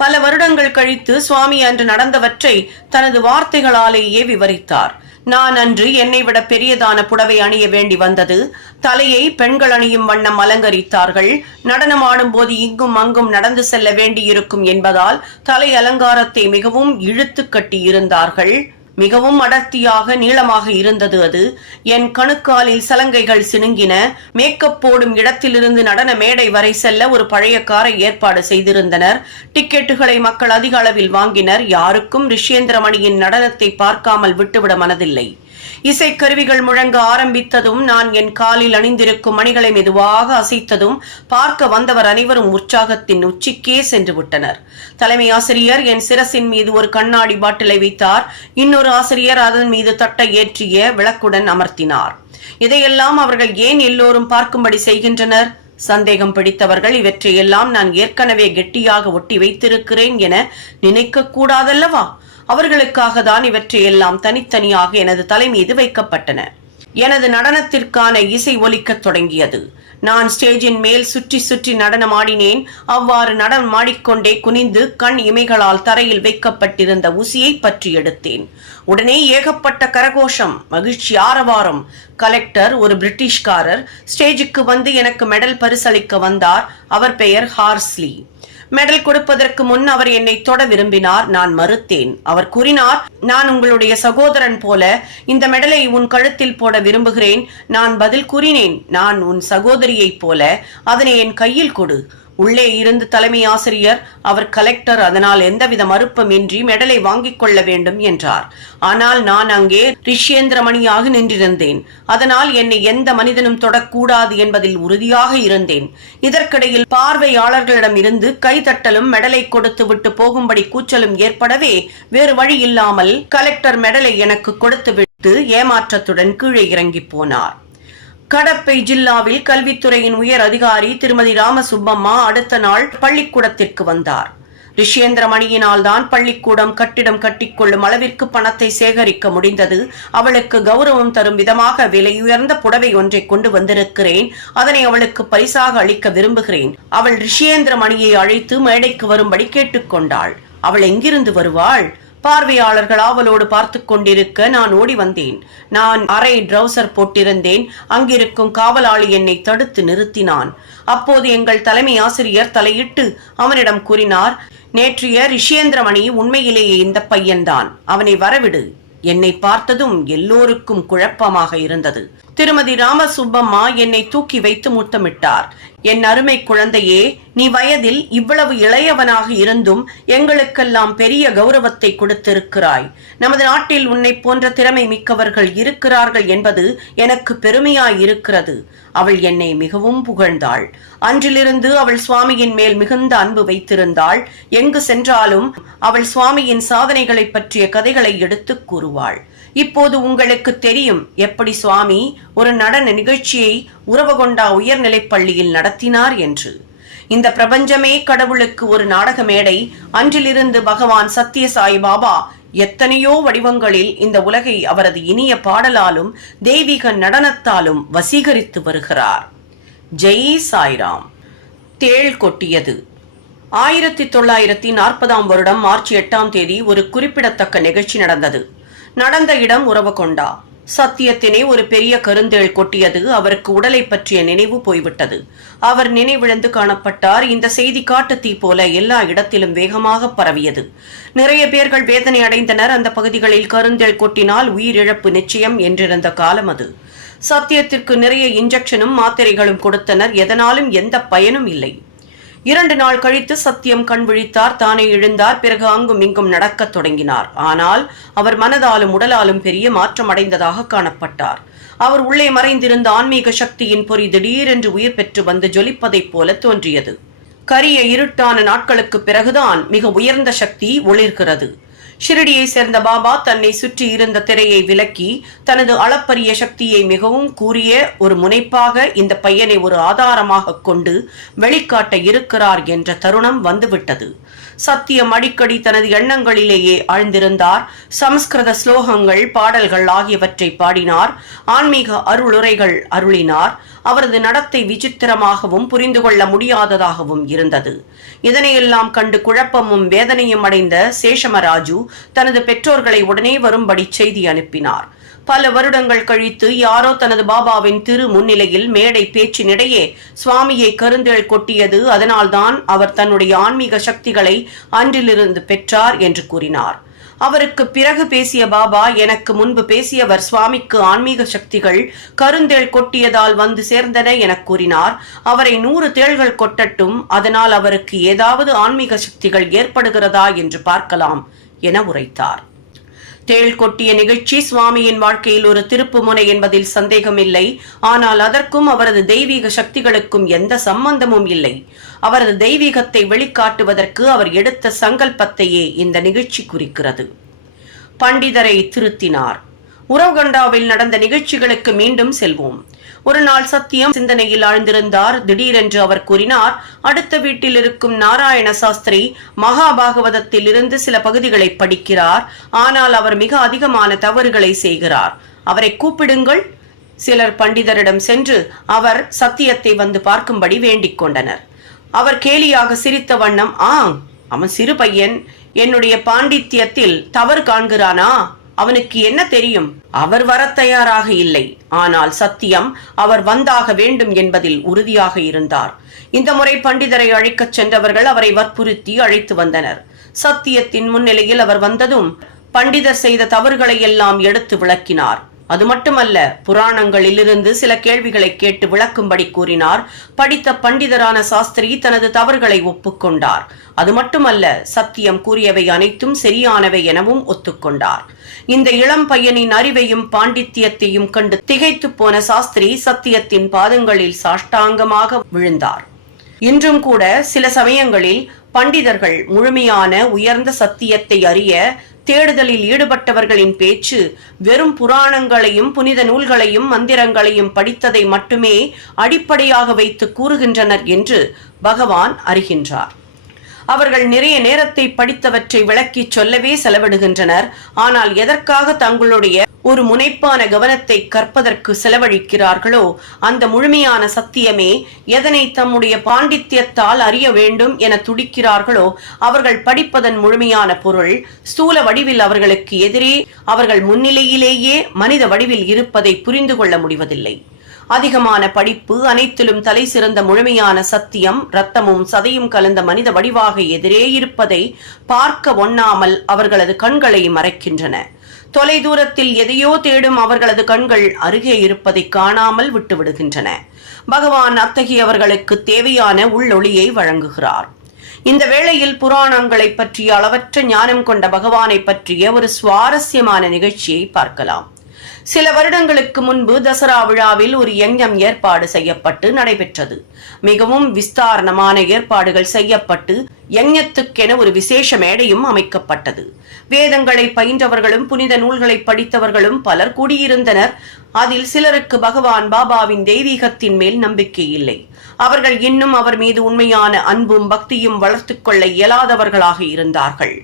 பல வருடங்கள் கழித்து சுவாமி அன்று நடந்தவற்றை தனது வார்த்தைகளாலேயே விவரித்தார். நான் அன்று என்னை விட பெரியதான புடவை அணிய வேண்டி வந்தது. தலையை பெண்கள் அணியும் வண்ணம் அலங்கரித்தார்கள். நடனம் ஆடும் போது இங்கும் அங்கும் நடந்து செல்ல வேண்டியிருக்கும் என்பதால் தலை அலங்காரத்தை மிகவும் இழுத்து கட்டி இருந்தார்கள். மிகவும் அடர்த்தியாக நீளமாக இருந்தது அது. என் கணுக்காலில் சலங்கைகள் சினுங்கின. மேக்கப் போடும் இடத்திலிருந்து நடன மேடை வரை செல்ல ஒரு பழைய காரை ஏற்பாடு செய்திருந்தனர். டிக்கெட்டுகளை மக்கள் அதிக அளவில் வாங்கினர். யாருக்கும் ரிஷியேந்திரமணியின் நடனத்தை பார்க்காமல் விட்டுவிட மனதில்லை. இசைக்கருவிகள் முழங்க ஆரம்பித்ததும் நான் என் காலில் அணிந்திருக்கும் மணிகளை மெதுவாக அசைத்ததும் பார்க்க வந்தவர் அனைவரும் உற்சாகத்தின் உச்சிக்கே சென்று விட்டனர். தலைமை ஆசிரியர் என் சிரசின் மீது ஒரு கண்ணாடி பாட்டிலை வைத்தார். இன்னொரு ஆசிரியர் அதன் மீது தட்டை ஏற்றிய விளக்குடன் அமர்த்தினார். இதையெல்லாம் அவர்கள் ஏன் எல்லோரும் பார்க்கும்படி செய்கின்றனர்? சந்தேகம் பிடித்தவர்கள் இவற்றையெல்லாம் நான் ஏற்கனவே கெட்டியாக ஒட்டி வைத்திருக்கிறேன் என நினைக்க கூடாதல்லவா? அவர்களுக்காக தான் இவற்றையெல்லாம் தனித்தனியாக எனது தலை மீது வைக்கப்பட்டன. எனது நடனத்திற்கான இசை ஒலிக்கத் தொடங்கியது. நான் ஸ்டேஜின் மேல் சுற்றி சுற்றி நடனமாடினேன். அவ்வாறு நடனமாடிக்கொண்டே குனிந்து கண் இமைகளால் தரையில் வைக்கப்பட்டிருந்த ஊசியை பற்றி எடுத்தேன். உடனே ஏகப்பட்ட கரகோஷம், மகிழ்ச்சி, ஆரவாரம். கலெக்டர், ஒரு பிரிட்டிஷ்காரர், ஸ்டேஜுக்கு வந்து எனக்கு மெடல் பரிசளிக்க வந்தார். அவர் பெயர் ஹார்ஸ்லி. மெடல் கொடுப்பதற்கு முன் அவர் என்னை தொட விரும்பினார். நான் மறுத்தேன். அவர் கூறினார், நான் உங்களுடைய சகோதரன் போல இந்த மெடலை உன் கழுத்தில் போட விரும்புகிறேன். நான் பதில் கூறினேன், நான் உன் சகோதரியைப் போல, அதனை என் கையில் கொடு. உள்ளே இருந்து தலைமை ஆசிரியர், அவர் கலெக்டர், அதனால் எந்தவித மறுப்பும் இன்றி மெடலை வாங்கிக் கொள்ள வேண்டும் என்றார். ஆனால் நான் அங்கே ரிஷியேந்திரமணியாக நின்றிருந்தேன். அதனால் என்னை எந்த மனிதனும் தொடக்கூடாது என்பதில் உறுதியாக இருந்தேன். இதற்கிடையில் பார்வையாளர்களிடம் இருந்து கைதட்டலும் மெடலை கொடுத்து விட்டு போகும்படி கூச்சலும் ஏற்படவே வேறு வழி இல்லாமல் கலெக்டர் மெடலை எனக்கு கொடுத்து விட்டு ஏமாற்றத்துடன் கீழே இறங்கி போனார். கடப்பை ஜில்லாவில் கல்வித்துறையின் உயர் அதிகாரி திருமதி ராமசுப்பம்மா அடுத்த நாள் பள்ளிக்கூடத்திற்கு வந்தார். ரிஷியேந்திரமணியினால் தான் பள்ளிக்கூடம் கட்டிடம் கட்டிக்கொள்ளும் அளவிற்கு பணத்தை சேகரிக்க முடிந்தது. அவளுக்கு கௌரவம் தரும் விதமாக விலையுயர்ந்த புடவை ஒன்றை கொண்டு வந்திருக்கிறேன். அதனை அவளுக்கு பரிசாக அளிக்க விரும்புகிறேன். அவள் ரிஷியேந்திரமணியை அழைத்து மேடைக்கு வரும்படி கேட்டுக்கொண்டாள். அவள் எங்கிருந்து வருவாள்? பார்வையாளர்கள் ஆவலோடு பார்த்து கொண்டிருக்க நான் ஓடி வந்தேன். நான் அரை ட்ரௌசர் போட்டிருந்தேன். அங்கிருக்கும் காவலாளி என்னை தடுத்து நிறுத்தினான். அப்போது எங்கள் தலைமை ஆசிரியர் தலையிட்டு அவனிடம் கூறினார், நேற்றைய ரிஷியேந்திரமணி உண்மையிலேயே இந்த பையன்தான், அவனை வரவிடு. என்னை பார்த்ததும் எல்லோருக்கும் குழப்பமாக இருந்தது. திருமதி ராமசுப்பம்மா என்னை தூக்கி வைத்து முத்தமிட்டார். என் அருமை குழந்தையே, நீ வயதில் இவ்வளவு இளையவனாக இருந்தும் எங்களுக்கெல்லாம் பெரிய கௌரவத்தை கொடுத்திருக்கிறாய். நமது நாட்டில் உன்னை போன்ற திறமை மிக்கவர்கள் இருக்கிறார்கள் என்பது எனக்கு பெருமையாயிருக்கிறது. அவள் என்னை மிகவும் புகழ்ந்தாள். அன்றிலிருந்து அவள் சுவாமியின் மேல் மிகுந்த அன்பு வைத்திருந்தாள். எங்கு சென்றாலும் அவள் சுவாமியின் சாதனைகளை பற்றிய கதைகளை எடுத்து கூறுவாள். இப்போது உங்களுக்கு தெரியும் எப்படி சுவாமி ஒரு நடன நிகழ்ச்சியை உறவகொண்டா உயர்நிலைப் பள்ளியில் நடத்தினார் என்று. இந்த பிரபஞ்சமே கடவுளுக்கு ஒரு நாடக மேடை. அன்றிலிருந்து பகவான் சத்யசாய் பாபா எத்தனையோ வடிவங்களில் இந்த உலகை அவரது இனிய பாடலாலும் தெய்வீக நடனத்தாலும் வசீகரித்து வருகிறார். ஜெய் சாய்ராம். தேள் கொட்டியது. 1940 வருடம் மார்ச் 8 ஒரு குறிப்பிடத்தக்க நிகழ்ச்சி நடந்தது. நடந்த இடம் உறவகொண்டா. சத்தியத்தினை ஒரு பெரிய கருந்தேள் கொட்டியது. அவருக்கு உடலை பற்றிய நினைவு போய்விட்டது. அவர் நினைவிழந்து காணப்பட்டார். இந்த செய்தி காட்டு தீ போல எல்லா இடத்திலும் வேகமாக பரவியது. நிறைய பேர்கள் வேதனை அடைந்தனர். அந்த பகுதிகளில் கருந்தேள் கொட்டினால் உயிரிழப்பு நிச்சயம் என்றிருந்த காலம் அது. சத்தியத்திற்கு நிறைய இன்ஜெக்ஷனும் மாத்திரைகளும் கொடுத்தனர். எதனாலும் எந்த பயனும் இல்லை. 2 நாள் கழித்து சத்தியம் கண் விழித்தார். தானே எழுந்தார். பிறகு அங்கும் இங்கும் நடக்கத் தொடங்கினார். ஆனால் அவர் மனதாலும் உடலாலும் பெரிய மாற்றம் அடைந்ததாக காணப்பட்டார். அவர் உள்ளே மறைந்திருந்த ஆன்மீக சக்தியின் பொறி திடீரென்று உயிர் பெற்று வந்து ஜொலிப்பதைப் போல தோன்றியது. கரிய இருட்டான நாட்களுக்கு பிறகுதான் மிக உயர்ந்த சக்தி ஒளிர்கிறது. ஷிரடியை சேர்ந்த பாபா தன்னை சுற்றி இருந்த திரையை விலக்கி தனது அளப்பரிய சக்தியை மிகவும் கூறிய ஒரு முனைப்பாக இந்த பையனை ஒரு ஆதாரமாக கொண்டு வெளிக்காட்ட இருக்கிறார் என்ற தருணம் வந்துவிட்டது. சத்தியம் அடிக்கடி தனது எண்ணங்களிலேயே ஆழ்ந்திருந்தார். சமஸ்கிருத ஸ்லோகங்கள், பாடல்கள் ஆகியவற்றை பாடினார். ஆன்மீக அருளுரைகள் அருளினார். அவரது நடத்தை விசித்திரமாகவும் புரிந்து கொள்ள முடியாததாகவும் இருந்தது. இதனையெல்லாம் கண்டு குழப்பமும் வேதனையும் அடைந்த சேஷமராஜு தனது பெற்றோர்களை உடனே வரும்படி செய்தி அனுப்பினார். பல வருடங்கள் கழித்து யாரோ தனது பாபாவின் திரு முன்னிலையில் மேடை பேச்சினிடையே சுவாமியை கருந்தேள் கொட்டியது, அதனால்தான் அவர் தன்னுடைய ஆன்மீக சக்திகளை அன்றிலிருந்து பெற்றார் என்று கூறினார். அவருக்கு பிறகு பேசிய பாபா, எனக்கு முன்பு பேசியவர் சுவாமிக்கு ஆன்மீக சக்திகள் கருந்தேள் கொட்டியதால் வந்து சேர்ந்தன என கூறினார். அவரை 100 தேள்கள் கொட்டட்டும், அதனால் அவருக்கு ஏதாவது ஆன்மீக சக்திகள் ஏற்படுகிறதா என்று பார்க்கலாம் என உரைத்தார். தேள் கொட்டிய நிகழ்ச்சி சுவாமியின் வாழ்க்கையில் ஒரு திருப்பு முனை என்பதில் சந்தேகமில்லை. ஆனால் அதற்கும் அவரது தெய்வீக சக்திகளுக்கும் எந்த சம்பந்தமும் இல்லை. அவரது தெய்வீகத்தை வெளிக்காட்டுவதற்கு அவர் எடுத்த சங்கல்பத்தையே இந்த நிகழ்ச்சி குறிக்கிறது. பண்டிதரை திருத்தினார். உறவகொண்டாவில் நடந்த நிகழ்ச்சிகளுக்கு மீண்டும் செல்வோம். ஒரு நாள் சத்தியம் சிந்தனையில் ஆழ்ந்திருந்தார். திடீரென்று அவர் கூறினார், அடுத்த வீட்டில் இருக்கும் நாராயண சாஸ்திரி மகாபாகவதத்தில் இருந்து சில பகுதிகளை படிக்கிறார். ஆனால் அவர் மிக அதிகமான தவறுகளை செய்கிறார். அவரை கூப்பிடுங்கள். சிலர் பண்டிதரிடம் சென்று அவர் சத்தியத்தை வந்து பார்க்கும்படி வேண்டிக் கொண்டனர். அவர் கேலியாக சிரித்த வண்ணம், அவன் சிறு பையன், என்னுடைய பாண்டித்யத்தில் தவறு காண்கிறானா? அவனுக்கு என்ன தெரியும்? அவர் வர தயாராக இல்லை. ஆனால் சத்தியம் அவர் வந்தாக வேண்டும் என்பதில் உறுதியாக இருந்தார். இந்த முறை பண்டிதரை அழைக்கச் சென்றவர்கள் அவரை வற்புறுத்தி அழைத்து வந்தனர். சத்தியத்தின் முன்னிலையில் அவர் வந்ததும் பண்டிதர் செய்த தவறுகளை எல்லாம் எடுத்து விளக்கினார். அது மட்டுமல்ல, புராணங்களிலிருந்து சில கேள்விகளை கேட்டு விளக்கும்படி கூறினார். படித்த பண்டிதரான சாஸ்திரி தனது தவறுகளை ஒப்புக்கொண்டார். அது மட்டுமல்ல, சத்தியம் கூறியவை அனைத்தும் சரியானவை எனவும் ஒத்துக்கொண்டார். இந்த இளம் பையனின் அறிவையும் பாண்டித்யத்தையும் கண்டு திகைத்து போன சாஸ்திரி சத்தியத்தின் பாதங்களில் சாஷ்டாங்கமாக விழுந்தார். இன்றும் கூட சில சமயங்களில் பண்டிதர்கள் முழுமையான உயர்ந்த சத்தியத்தை அறிய தேடுதலில் ஈடுபட்டவர்களின் பேச்சு வெறும் புராணங்களையும் புனித நூல்களையும் மந்திரங்களையும் படித்ததை மட்டுமே அடிப்படையாக வைத்து கூறுகின்றனர் என்று பகவான் அறிகின்றார். அவர்கள் நிறைய நேரத்தை படித்தவற்றை விளக்கி சொல்லவே செலவிடுகின்றனர். ஆனால் எதற்காக தங்களுடைய ஒரு முனைப்பான கவனத்தை கற்பதற்கு செலவழிக்கிறார்களோ அந்த முழுமையான சத்தியமே எதனை தம்முடைய பாண்டித்யத்தால் அறிய வேண்டும் என துடிக்கிறார்களோ அவர்கள் படிப்பதன் முழுமையான பொருள் ஸ்தூல வடிவில் அவர்களுக்கு எதிரே அவர்கள் முன்னிலையிலேயே மனித வடிவில் இருப்பதை புரிந்து கொள்ள முடிவதில்லை. அதிகமான படிப்பு அனைத்திலும் தலை சிறந்த முழுமையான சத்தியம் இரத்தமும் சதையும் கலந்த மனித வடிவாக எதிரே இருப்பதை பார்க்க ஒண்ணாமல் அவர்களது கண்களை மறைக்கின்றன. தொலை தூரத்தில் எதையோ தேடும் அவர்களது கண்கள் அருகே இருப்பதை காணாமல் விட்டுவிடுகின்றன. பகவான் அத்தகையவர்களுக்கு தேவையான உள்ளொளியை வழங்குகிறார். இந்த வேளையில் புராணங்களை பற்றிய அளவற்ற ஞானம் கொண்ட பகவானை பற்றிய ஒரு சுவாரஸ்யமான நிகழ்ச்சியை பார்க்கலாம். சில வருடங்களுக்கு முன்பு தசரா விழாவில் ஒரு யஞ்ஞம் ஏற்பாடு செய்யப்பட்டு நடைபெற்றது. மிகவும் விஸ்தாரணமான ஏற்பாடுகள் செய்யப்பட்டு யஞ்ஞத்துக்கென ஒரு விசேஷ மேடையும் அமைக்கப்பட்டது. வேதங்களை பயின்றவர்களும் புனித நூல்களை படித்தவர்களும் பலர் கூடியிருந்தனர். அதில் சிலருக்கு பகவான் பாபாவின் தெய்வீகத்தின் மேல் நம்பிக்கை இல்லை. அவர்கள் இன்னும் அவர் மீது உண்மையான அன்பும் பக்தியும் வளர்த்துக் கொள்ள இயலாதவர்களாக இருந்தார்கள்.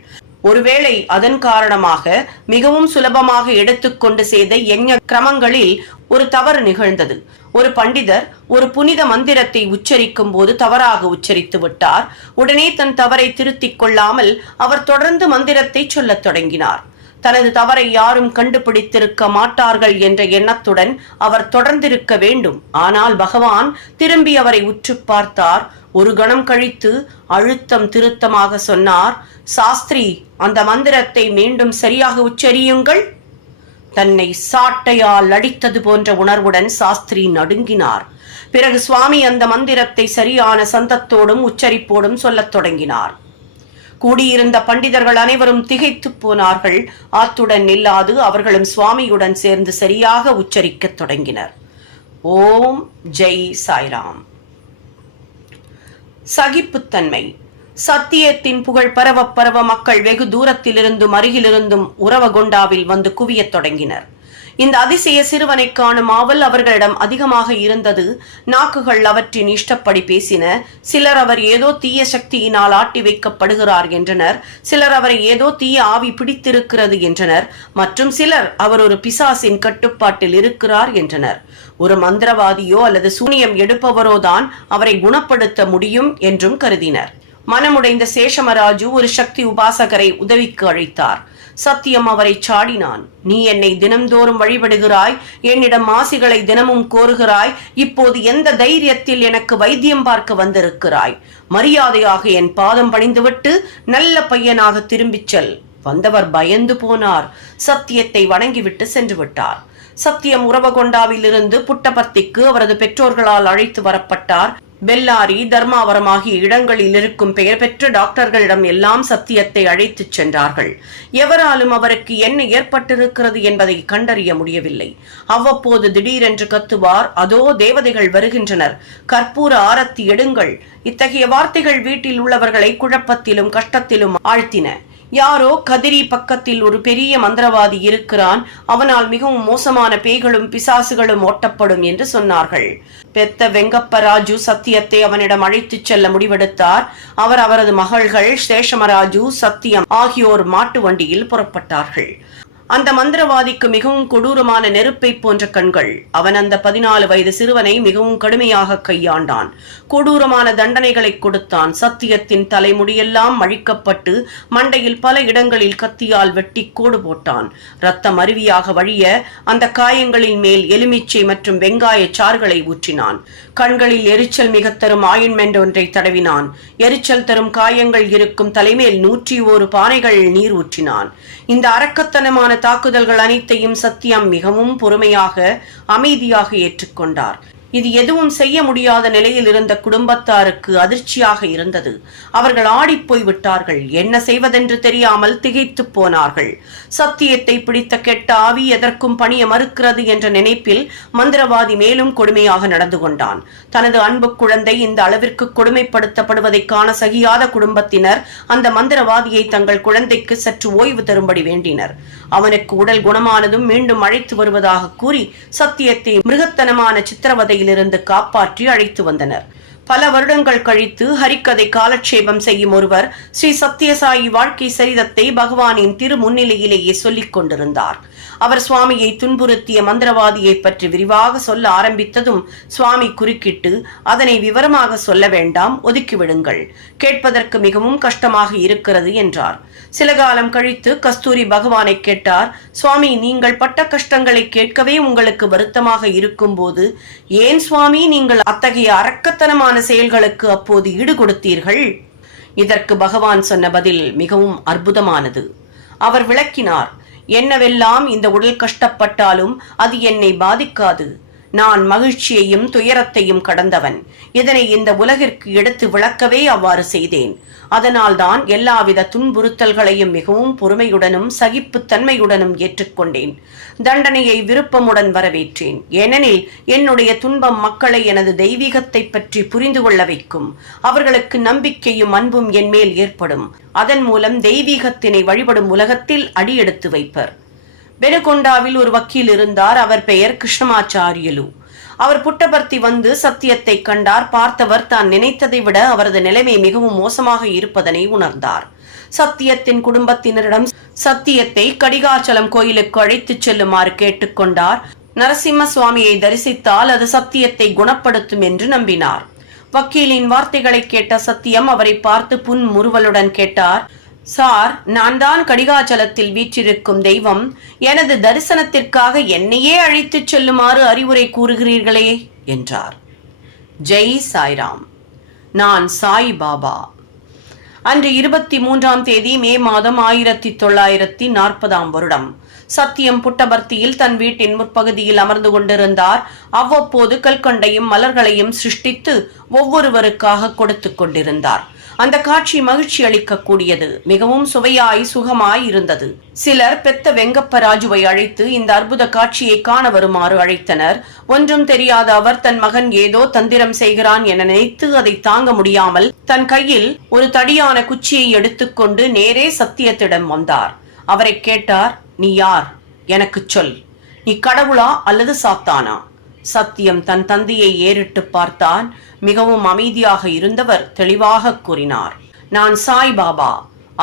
ஒருவேளை அதன் காரணமாக மிகவும் சுலபமாக எடுத்துக்கொண்டு செய்த யஞ்ஞ கிரமங்களில் ஒரு தவறு நிகழ்ந்தது. ஒரு பண்டிதர் ஒரு புனித மந்திரத்தை உச்சரிக்கும் போது தவறாக உச்சரித்து விட்டார். உடனே தன் தவறை திருத்திக் கொள்ளாமல் அவர் தொடர்ந்து மந்திரத்தை சொல்லத் தொடங்கினார். தனது தவறை யாரும் கண்டுபிடித்திருக்க மாட்டார்கள் என்ற எண்ணத்துடன் அவர் தொடர்ந்திருக்க வேண்டும். ஆனால் பகவான் திரும்பி அவரை உற்று பார்த்தார். ஒரு கணம் கழித்து அழுத்தம் திருத்தமாக சொன்னார், சாஸ்திரி, அந்த மந்திரத்தை மீண்டும் சரியாக உச்சரியுங்கள். தன்னை சாட்டையால் அடித்தது போன்ற உணர்வுடன் சாஸ்திரி நடுங்கினார். பிறகு சுவாமி அந்த மந்திரத்தை சரியான சந்தத்தோடும் உச்சரிப்போடும் சொல்லத் தொடங்கினார். கூடியிருந்த பண்டிதர்கள் அனைவரும் திகைத்து போனார்கள். ஆத்துடன் நில்லாது அவர்களும் சுவாமியுடன் சேர்ந்து சரியாக உச்சரிக்கத் தொடங்கினர். ஓம் ஜெய் சாய்ராம். சகிப்புத்தன்மை. சத்தியத்தின் புகழ் பரவ பரவ மக்கள் வெகு தூரத்திலிருந்தும் அருகிலிருந்தும் உறவகொண்டாவில் வந்து குவியத் தொடங்கினர். இந்த அதிசய சிறுவனை காணும் ஆவல் அவர்களிடம் அதிகமாக இருந்தது. நாக்குகள் அவற்றின் இஷ்டப்படி பேசின. சிலர் அவர் ஏதோ தீய சக்தியினால் ஆட்டி வைக்கப்படுகிறார் என்றனர். சிலர் அவரை ஏதோ தீய ஆவி பிடித்திருக்கிறது என்றனர். மற்றும் சிலர் அவர் ஒரு பிசாசின் கட்டுப்பாட்டில் இருக்கிறார் என்றனர். ஒரு மந்திரவாதியோ அல்லது சூனியம் எடுப்பவரோதான் அவரை குணப்படுத்த முடியும் என்றும் கருதினர். மனமுடைந்த சேஷமராஜு ஒரு சக்தி உபாசகரை உதவிக்கு அழைத்தார். சத்தியம் அவரை சாடினான். நீ என்னை தினம்தோறும் வழிபடுகிறாய், என்னிடம் ஆசிகளை தினமும் கோருகிறாய். இப்போது எந்த தைரியத்தில் எனக்கு வைத்தியம் பார்க்க வந்திருக்கிறாய்? மரியாதையாக என் பாதம் பணிந்துவிட்டு நல்ல பையனாக திரும்பிச் செல். வந்தவர் பயந்து போனார். சத்தியத்தை வணங்கிவிட்டு சென்று விட்டார். சத்தியம் உறவகொண்டாவிலிருந்து புட்டபர்த்திக்கு அவரது பெற்றோர்களால் அழைத்து வரப்பட்டார். பெல்லாரி, தர்மாவரம் ஆகிய இடங்களில் இருக்கும் பெயர் பெற்ற டாக்டர்களிடம் எல்லாம் சத்தியத்தை அழைத்துச் சென்றார்கள். எவராலும் அவருக்கு என்ன ஏற்பட்டிருக்கிறது என்பதை கண்டறிய முடியவில்லை. அவ்வப்போது திடீரென்று கத்துவார், அதோ தேவதைகள் வருகின்றனர், கற்பூர ஆரத்தி எடுங்கள். இத்தகைய வார்த்தைகள் வீட்டில் உள்ளவர்களை குழப்பத்திலும் கஷ்டத்திலும் ஆழ்த்தின. யாரோ கதிரி பக்கத்தில் ஒரு பெரிய மந்திரவாதி இருக்கிறான், அவனால் மிகவும் மோசமான பேய்களும் பிசாசுகளும் ஓட்டப்படும் என்று சொன்னார்கள். பெத்த வெங்கப்பராஜு சத்தியத்தை அவனிடம் அழைத்துச் செல்ல முடிவெடுத்தார். அவர் அவரது மகள்கள் சேஷமராஜு, சத்தியம் ஆகியோர் மாட்டு வண்டியில் புறப்பட்டார்கள். அந்த மந்திரவாதிக்கு மிகவும் கொடூரமான நெருப்பை போன்ற கண்கள். அவன் அந்த 14 வயது சிறுவனை மிகவும் கடுமையாக கையாண்டான். கொடூரமான தண்டனைகளை கொடுத்தான். சத்தியத்தின் தலைமுடியெல்லாம் அழிக்கப்பட்டு மண்டையில் பல இடங்களில் கத்தியால் வெட்டி கோடு போட்டான். ரத்தம் அருவியாக வழிய அந்த காயங்களின் மேல் எலுமிச்சை மற்றும் வெங்காய சாறுகளை ஊற்றினான். கண்களில் எரிச்சல் மிக தரும் ஆயின்மெண்ட் ஒன்றை தடவினான். எரிச்சல் தரும் காயங்கள் இருக்கும் தலைமேல் 101 பானைகள் நீர் ஊற்றினான். இந்த அரக்கத்தனமான தாக்குதல்கள் அனைத்தையும் சத்தியம் மிகவும் பொறுமையாக அமைதியாக ஏற்றுக்கொண்டார். இது எதுவும் செய்ய முடியாத நிலையில் இருந்த குடும்பத்தாருக்கு அதிர்ச்சியாக இருந்தது. அவர்கள் ஆடிப்போய் விட்டார்கள். என்ன செய்வதென்று தெரியாமல் திகைத்து போனார்கள். சத்தியத்தை பிடித்த கெட்ட ஆவி எதற்கும் பணிய மறுக்கிறது என்ற நினைப்பில் மந்திரவாதி மேலும் கொடுமையாக நடந்து கொண்டான். தனது அன்பு குழந்தை இந்த அளவிற்கு கொடுமைப்படுத்தப்படுவதை காண சகியாத குடும்பத்தினர் அந்த மந்திரவாதியை தங்கள் குழந்தைக்கு சற்று ஓய்வு தரும்படி வேண்டினர். அவனுக்கு உடல் குணமானதும் மீண்டும் அழைத்து வருவதாக கூறி சத்தியத்தை மிருகத்தனமான சித்திரவதையில் இருந்து காப்பாற்றி அழைத்து வந்தனர். பல வருடங்கள் கழித்து ஹரிக்கதை காலட்சேபம் செய்யும் ஒருவர் ஸ்ரீ சத்யசாயி வாழ்க்கை சரிதத்தை பகவானின் திரு முன்னிலையிலேயே சொல்லிக் கொண்டிருந்தார். அவர் சுவாமியை துன்புறுத்திய மந்திரவாதியை பற்றி விரிவாக சொல்ல ஆரம்பித்ததும் சுவாமி குறுக்கிட்டு, அதனை விவரமாக சொல்ல வேண்டாம், ஒதுக்கிவிடுங்கள், கேட்பதற்கு மிகவும் கஷ்டமாக இருக்கிறது என்றார். சில காலம் கழித்து கஸ்தூரி பகவானை கேட்டார், சுவாமி, நீங்கள் பட்ட கஷ்டங்களை கேட்கவே உங்களுக்கு வருத்தமாக இருக்கும் போது ஏன் சுவாமி நீங்கள் அத்தகைய அரக்கத்தனமான செயல்களுக்கு அப்போது ஈடு கொடுத்தீர்கள்? இதற்கு பகவான் சொன்ன பதில் மிகவும் அற்புதமானது. அவர் விளக்கினார், என்னவெல்லாம் இந்த உடல் கஷ்டப்பட்டாலும் அது என்னை பாதிக்காது. நான் மகிழ்ச்சியையும் துயரத்தையும் கடந்தவன். இதனை இந்த உலகிற்கு எடுத்து விளக்கவே அவ்வாறு செய்தேன். அதனால்தான் எல்லாவித துன்புறுத்தல்களையும் மிகவும் பொறுமையுடனும் சகிப்புத்தன்மையுடனும் ஏற்றுக்கொண்டேன். தண்டனையை விருப்பமுடன் வரவேற்றேன். ஏனெனில் என்னுடைய துன்பம் மக்களை எனது தெய்வீகத்தை பற்றி புரிந்து கொள்ள வைக்கும். அவர்களுக்கு நம்பிக்கையும் அன்பும் என் மேல் ஏற்படும். அதன் மூலம் தெய்வீகத்தினை வழிபடும் உலகத்தில் அடியெடுத்து வைப்பர். பெனுகொண்டாவில் ஒரு வக்கீல் இருந்தார். அவர் பெயர் கிருஷ்ணமாச்சாரியலு. அவர் புட்டபர்த்தி வந்து சத்தியத்தை கண்டார். பார்த்தவர் தான் நினைத்ததை விட அவரது நிலைமை மிகவும் மோசமாக இருப்பதனை உணர்ந்தார். சத்தியத்தின் குடும்பத்தினரிடம் சத்தியத்தை கடிகாச்சலம் கோயிலுக்கு அழைத்துச் செல்லுமாறு கேட்டுக்கொண்டார். நரசிம்ம சுவாமியை தரிசித்தால் அது சத்தியத்தை குணப்படுத்தும் என்று நம்பினார். வக்கீலின் வார்த்தைகளை கேட்ட சத்தியம் அவரை பார்த்து புன்முறுவலுடன் கேட்டார், சார், நான் தான் கடிகாச்சலத்தில் வீற்றிருக்கும் தெய்வம். எனது தரிசனத்திற்காக என்னையே அழைத்துச் செல்லுமாறு அறிவுரை கூறுகிறீர்களே என்றார். ஜெய் சாய்ராம். நான் சாய் பாபா. அன்று 23ஆம் தேதி மே மாதம் 1940 வருடம் சத்தியம் புட்டபர்த்தியில் தன் வீட்டின் முற்பகுதியில் அமர்ந்து கொண்டிருந்தார். அவ்வப்போது கல்கண்டையும் மலர்களையும் சிருஷ்டித்து ஒவ்வொருவருக்காக கொடுத்து கொண்டிருந்தார். அந்த காட்சி மகிழ்ச்சி அளிக்கக்கூடியது, மிகவும் சுவையாய் சுகமாய் இருந்தது. சிலர் பெத்த வெங்கப்பராஜுவை அழைத்து இந்த அற்புத காட்சியை காண வருமாறு அழைத்தனர். ஒன்றும் தெரியாத அவர் தன் மகன் ஏதோ தந்திரம் செய்கிறான் என நினைத்து அதை தாங்க முடியாமல் தன் கையில் ஒரு தடியான குச்சியை எடுத்துக்கொண்டு நேரே சத்தியத்திடம் வந்தார். அவரை கேட்டார், நீ யார்? எனக்கு சொல். நீ கடவுளா அல்லது சாத்தானா? சத்தியம் தன் தந்தையை ஏறிட்டு பார்த்தான். மிகவும் அமைதியாக இருந்தவர் தெளிவாக கூறினார், நான் சாய் பாபா.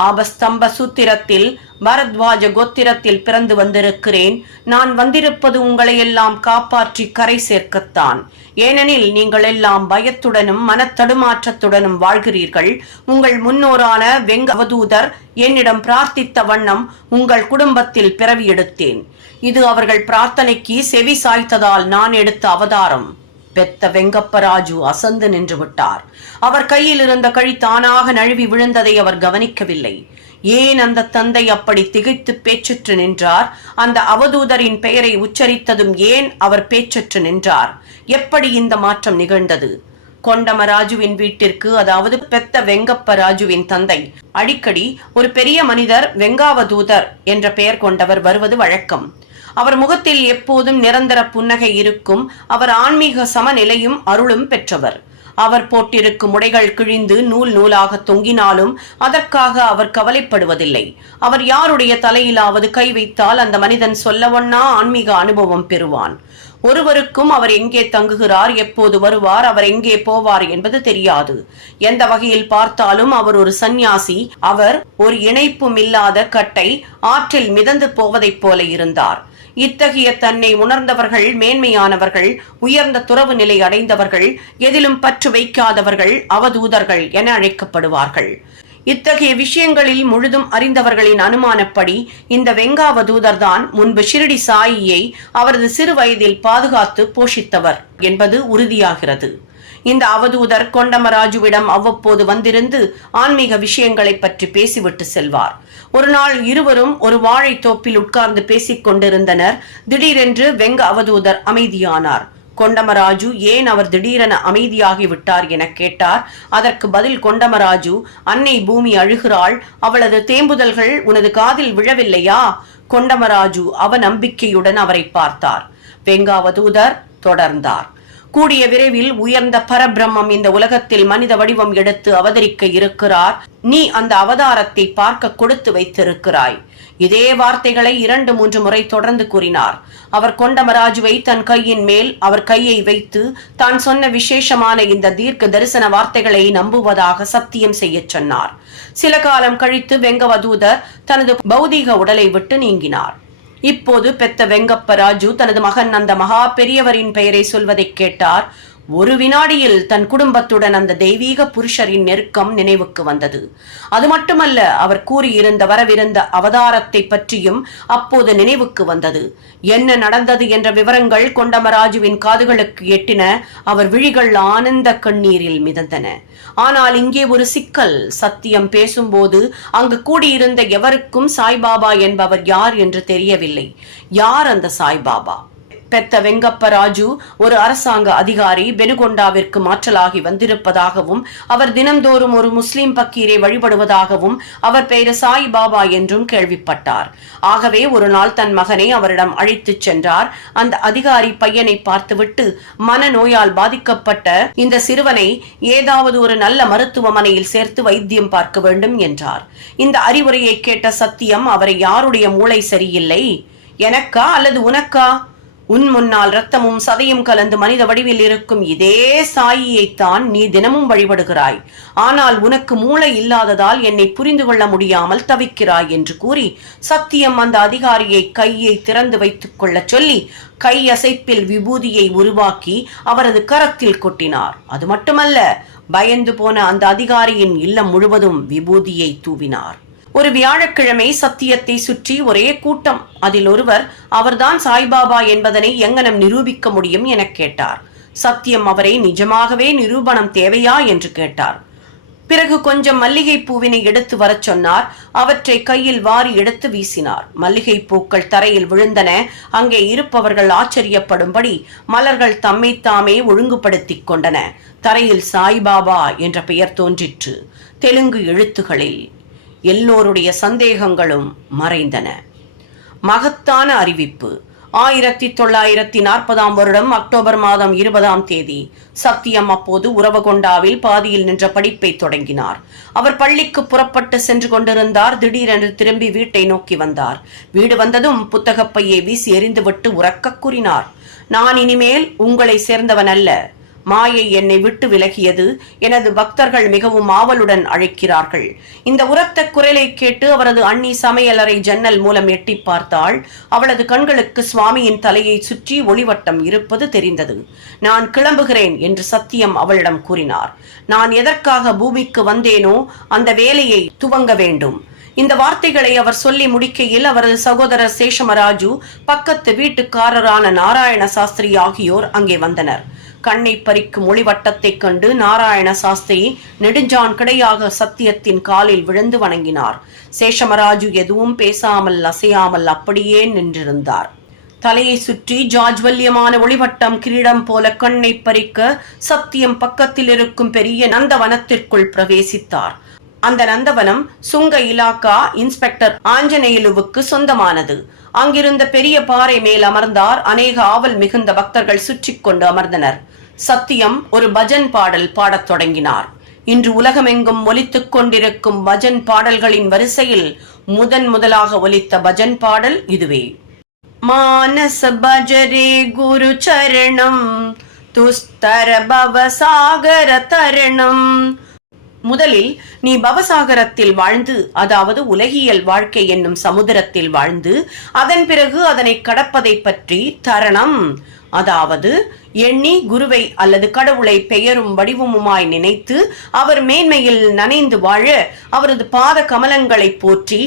ஆபஸ்தம்ப சூத்திரத்தில் பரத்வாஜ கோத்திரத்தில் பிறந்து வந்திருக்கிறேன். நான் வந்திருப்பது உங்களை எல்லாம் காப்பாற்றி கரை சேர்க்கத்தான். ஏனெனில் நீங்கள் எல்லாம் பயத்துடனும் மனத்தடுமாற்றத்துடனும் வாழ்கிறீர்கள். உங்கள் முன்னோரான வெங்க அவதூதர் என்னிடம் பிரார்த்தித்த வண்ணம் உங்கள் குடும்பத்தில் பிறவி எடுத்தேன். இது அவர்கள் பிரார்த்தனைக்கு செவி சாய்த்ததால் நான் எடுத்த அவதாரம். பெத்த வெங்கப்பராஜு அசந்து நின்று விட்டார். அவர் கையில் இருந்த கழி தானாக நழுவி விழுந்ததை அவர் கவனிக்கவில்லை. ஏன் அந்த தந்தை அப்படி திகைத்து பேச்சற்று நின்றார்? அந்த அவதூதரின் பெயரை உச்சரித்ததும் ஏன் அவர் பேச்சற்று நின்றார்? எப்படி இந்த மாற்றம் நிகழ்ந்தது? கொண்டமராஜுவின் வீட்டிற்கு, அதாவது பெத்த வெங்கப்பராஜுவின் தந்தை, அடிக்கடி ஒரு பெரிய மனிதர், வெங்காவதூதர் என்ற பெயர் கொண்டவர் வருவது வழக்கம். அவர் முகத்தில் எப்போதும் நிரந்தர புன்னகை இருக்கும். அவர் ஆன்மீக சமநிலையும் அருளும் பெற்றவர். அவர் போட்டிருக்கும் உடைகள் கிழிந்து நூல் நூலாக தொங்கினாலும் அதற்காக அவர் கவலைப்படுவதில்லை. அவர் யாருடைய தலையிலாவது கை வைத்தால் அந்த மனிதன் சொல்லவொன்னா ஆன்மீக அனுபவம் பெறுவான். ஒருவருக்கும் அவர் எங்கே தங்குகிறார், எப்போது வருவார், அவர் எங்கே போவார் என்பது தெரியாது. எந்த வகையில் பார்த்தாலும் அவர் ஒரு சந்நியாசி. அவர் ஒரு இணைப்பும் இல்லாத கட்டை ஆற்றில் மிதந்து போவதைப் போல இருந்தார். இத்தகைய தன்னை உணர்ந்தவர்கள் மேன்மையானவர்கள், உயர்ந்த துறவு நிலை அடைந்தவர்கள், எதிலும் பற்று வைக்காதவர்கள் அவதூதர்கள் என அழைக்கப்படுவார்கள். இத்தகைய விஷயங்களில் முழுதும் அறிந்தவர்களின் அனுமானப்படி இந்த வெங்காவதூதர் தான் முன்பு ஷிரடி சாயியை அவரது சிறு வயதில் பாதுகாத்து போஷித்தவர் என்பது உறுதியாகிறது. இந்த அவதூதர் கொண்டமராஜுவிடம் அவ்வப்போது வந்திருந்து ஆன்மீக விஷயங்களை பற்றி பேசிவிட்டு செல்வார். ஒரு நாள் இருவரும் ஒரு வாழை தோப்பில் உட்கார்ந்து பேசிக் கொண்டிருந்தனர். திடீரென்று வெங்க அவதூதர் அமைதியானார். கொண்டமராஜு ஏன் அவர் திடீரென அமைதியாகி விட்டார் என கேட்டார். அதற்கு பதில் கொண்டமராஜு, அன்னை பூமி அழுகிறாள், அவளது தேம்புதல்கள் உனது காதில் விழவில்லையா? கொண்டமராஜு அவநம்பிக்கையுடன் அவரை பார்த்தார். வெங்காவதூதர் தொடர்ந்தார், கூடிய விரைவில் உயர்ந்த பரபிரம்மம் இந்த உலகத்தில் மனித வடிவம் எடுத்து அவதரிக்க இருக்கிறார். நீ அந்த அவதாரத்தை பார்க்க கொடுத்து வைத்திருக்கிறாய். இதே வார்த்தைகளை 2-3 முறை தொடர்ந்து கூறினார். அவர் கொண்டமராஜுவை தன் கையின் மேல் அவர் கையை வைத்து தான் சொன்ன விசேஷமான இந்த தீர்க்க தரிசன வார்த்தைகளை நம்புவதாக சத்தியம் செய்ய சொன்னார். சில காலம் கழித்து வெங்கவதூதர் தனது பௌதீக உடலை விட்டு நீங்கினார். இப்போது பெத்த வெங்கப்ப ராஜு தனது மகன் அந்த மகா பெரியவரின் பெயரை சொல்வதை கேட்டார். ஒரு வினாடியில் தன் குடும்பத்துடன் அந்த தெய்வீக புருஷரின் நெருக்கம் நினைவுக்கு வந்தது. அது மட்டுமல்ல, அவர் கூறியிருந்த வரவிருந்த அவதாரத்தை பற்றியும் அப்போது நினைவுக்கு வந்தது. என்ன நடந்தது என்ற விவரங்கள் கொண்டமராஜுவின் காதுகளுக்கு எட்டின. அவர் விழிகள் ஆனந்த கண்ணீரில் மிதந்தன. ஆனால் இங்கே ஒரு சிக்கல். சத்தியம் பேசும்போது அங்கு கூடியிருந்த எவருக்கும் சாய்பாபா என்பவர் யார் என்று தெரியவில்லை. யார் அந்த சாய்பாபா? பெத்த வெங்கப்ப ராஜு ஒரு அரசாங்க அதிகாரி பெனுகொண்டாவிற்கு மாற்றலாகி வந்திருப்பதாகவும் அவர் தினந்தோறும் ஒரு முஸ்லிம் பக்கீரை வழிபடுவதாகவும் அவர் பெயர் சாய் பாபா என்றும் கேள்விப்பட்டார். ஆகவே ஒரு நாள் தன் மகனை அவரிடம் அழைத்துச் சென்றார். அந்த அதிகாரி பையனை பார்த்துவிட்டு, மனநோயால் பாதிக்கப்பட்ட இந்த சிறுவனை ஏதாவது ஒரு நல்ல மருத்துவமனையில் சேர்த்து வைத்தியம் பார்க்க வேண்டும் என்றார். இந்த அறிவுரையை கேட்ட சத்தியம், அவரை யாருடைய மூளை சரியில்லை, எனக்கா அல்லது உனக்கா? உன் முன்னால் ரத்தமும் சதையும் கலந்து மனித வடிவில் இருக்கும் இதே சாயியைத்தான் நீ தினமும் வழிபடுகிறாய். ஆனால் உனக்கு மூளை இல்லாததால் என்னை புரிந்து கொள்ள முடியாமல் தவிக்கிறாய் என்று கூறி சத்தியம் அந்த அதிகாரியை கையை திறந்து வைத்துக் கொள்ள சொல்லி கை அசைப்பில் விபூதியை உருவாக்கி அவரது கரத்தில் கொட்டினார். அது மட்டுமல்ல, பயந்து போன அந்த அதிகாரியின் இல்லம் முழுவதும் விபூதியை தூவினார். ஒரு வியாழக்கிழமை சத்தியத்தை சுற்றி ஒரே கூட்டம். அதில் ஒருவர், அவர்தான் சாய்பாபா என்பதனை எங்கனம் நிரூபிக்க முடியும் என கேட்டார். சத்தியம் அவரை நிஜமாகவே நிரூபணம் தேவையா என்று கேட்டார். பிறகு கொஞ்சம் மல்லிகை பூவினை எடுத்து வரச் சொன்னார். அவற்றை கையில் வாரி எடுத்து வீசினார். மல்லிகை பூக்கள் தரையில் விழுந்தன. அங்கே இருப்பவர்கள் ஆச்சரியப்படும்படி மலர்கள் தம்மைத்தாமே ஒழுங்குபடுத்திக் கொண்டன. தரையில் சாய்பாபா என்ற பெயர் தோன்றிற்று, தெலுங்கு எழுத்துகளில். எல்லோருடைய சந்தேகங்களும் மறைந்தன. மகத்தான அறிவிப்பு. 1940 வருடம் அக்டோபர் மாதம் 20ஆம் தேதி சத்தியம் அப்போது உறவகொண்டாவில் பாதியில் நின்ற படிப்பை தொடங்கினார். அவர் பள்ளிக்கு புறப்பட்டு சென்று கொண்டிருந்தார். திடீரென்று திரும்பி வீட்டை நோக்கி வந்தார். வீடு வந்ததும் புத்தகப்பையை வீசி எறிந்துவிட்டு உரக்க கூறினார், நான் இனிமேல் உங்களை சேர்ந்தவன் அல்ல. மாயை என்னை விட்டு விலகியது. எனது பக்தர்கள் மிகவும் ஆவலுடன் அழைக்கிறார்கள். இந்த உரத்த குரலை கேட்டு அவரது அண்ணி சமையலறை ஜன்னல் மூலம் எட்டி பார்த்தாள். அவளது கண்களுக்கு சுவாமியின் தலையை சுற்றி ஒளிவட்டம் இருப்பது தெரிந்தது. நான் கிளம்புகிறேன் என்று சத்தியம் அவளிடம் கூறினார். நான் எதற்காக பூமிக்கு வந்தேனோ அந்த வேலையை துவங்க வேண்டும். இந்த வார்த்தைகளை அவர் சொல்லி முடிக்கையில் அவரது சகோதரர் சேஷமராஜு, பக்கத்து வீட்டுக்காரரான நாராயண சாஸ்திரி ஆகியோர் அங்கே வந்தனர். கண்ணை பறிக்கும் ஒளிவட்டத்தைக் கண்டு நாராயண சாஸ்திரி நெடுஞ்சான் கிடையாக சத்தியத்தின் காலில் விழுந்து வணங்கினார். சேஷமராஜு எதுவும் பேசாமல் அசையாமல் அப்படியே நின்றிருந்தார். தலையை சுற்றி ஜாஜ்வல்யமான ஒளிவட்டம் கிரீடம் போல கண்ணை பறிக்க சத்தியம் பக்கத்தில் இருக்கும் பெரிய நந்தவனத்திற்குள் பிரவேசித்தார். அந்த நந்தவனம் சுங்க இலாக்கா இன்ஸ்பெக்டர் ஆஞ்சநேயலுவுக்கு சொந்தமானது. அங்கிருந்த பெரிய பாறை மேல் அமர்ந்தார். அநேக ஆவல் மிகுந்த பக்தர்கள் சுற்றி கொண்டு அமர்ந்தனர். சத்தியம் ஒரு பஜன் பாடல் பாடத் தொடங்கினார். இன்று உலகமெங்கும் ஒலித்துக் கொண்டிருக்கும் பஜன் பாடல்களின் வரிசையில் முதலாக ஒலித்த பஜன் பாடல் இதுவே. மானச பஜரே குரு சரணம் துஸ்தர பவசாகர தரணம். முதலில் நீ பவசாகரத்தில் வாழ்ந்து, அதாவது உலகியல் வாழ்க்கை என்னும் சமுத்திரத்தில் வாழ்ந்து, அதன் பிறகு அதனை கடப்பதை பற்றி தரணம், அதாவது எண்ணி குருவை அல்லது கடவுளை பெயரும் வடிவமுமாய் நினைத்து அவர் மேன்மையில் நனைந்து வாழ அவரது பாத கமலங்களை போற்றி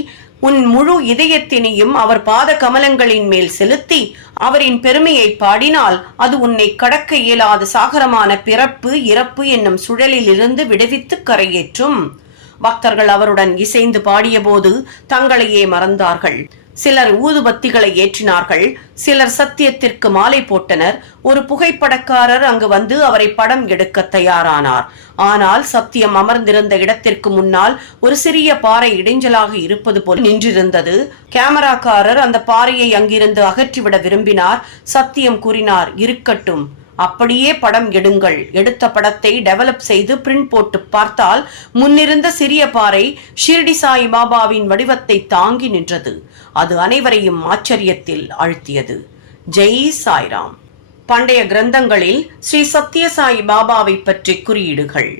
உன் முழு இதயத்தினையும் அவர் பாத கமலங்களின் மேல் செலுத்தி அவரின் பெருமையை பாடினால் அது உன்னை கடக்க இயலாத சாகரமான பிறப்பு இறப்பு என்னும் சுழலில் இருந்து விடுவித்து கரையேற்றும். பக்தர்கள் அவருடன் இசைந்து பாடிய போது தங்களையே மறந்தார்கள். சிலர் ஊதுபத்திகளை ஏற்றினார்கள். சிலர் சத்தியத்திற்கு மாலை போட்டனர். ஒரு புகைப்படக்காரர் அங்கு வந்து அவரை படம் எடுக்க தயாரானார். ஆனால் சத்தியம் அமர்ந்திருந்த இடத்திற்கு முன்னால் ஒரு சிறிய பாறை இடைஞ்சலாக இருப்பது போல் நின்றிருந்தது. கேமராக்காரர் அந்த பாறையை அங்கிருந்து அகற்றிவிட விரும்பினார். சத்தியம் கூறினார், இருக்கட்டும், அப்படியே படம் எடுங்கள். எடுத்த படத்தை டெவலப் செய்து பிரிண்ட் போட்டு பார்த்தால் முன்னிருந்த சிறிய பாறை ஷிர்டி சாய் பாபாவின் வடிவத்தை தாங்கி நின்றது. அது அனைவரையும் ஆச்சரியத்தில் ஆழ்த்தியது. ஜெய் சாய்ராம். பண்டைய கிரந்தங்களில் ஸ்ரீ சத்யசாய் பாபாவை பற்றி குறியீடுகள்.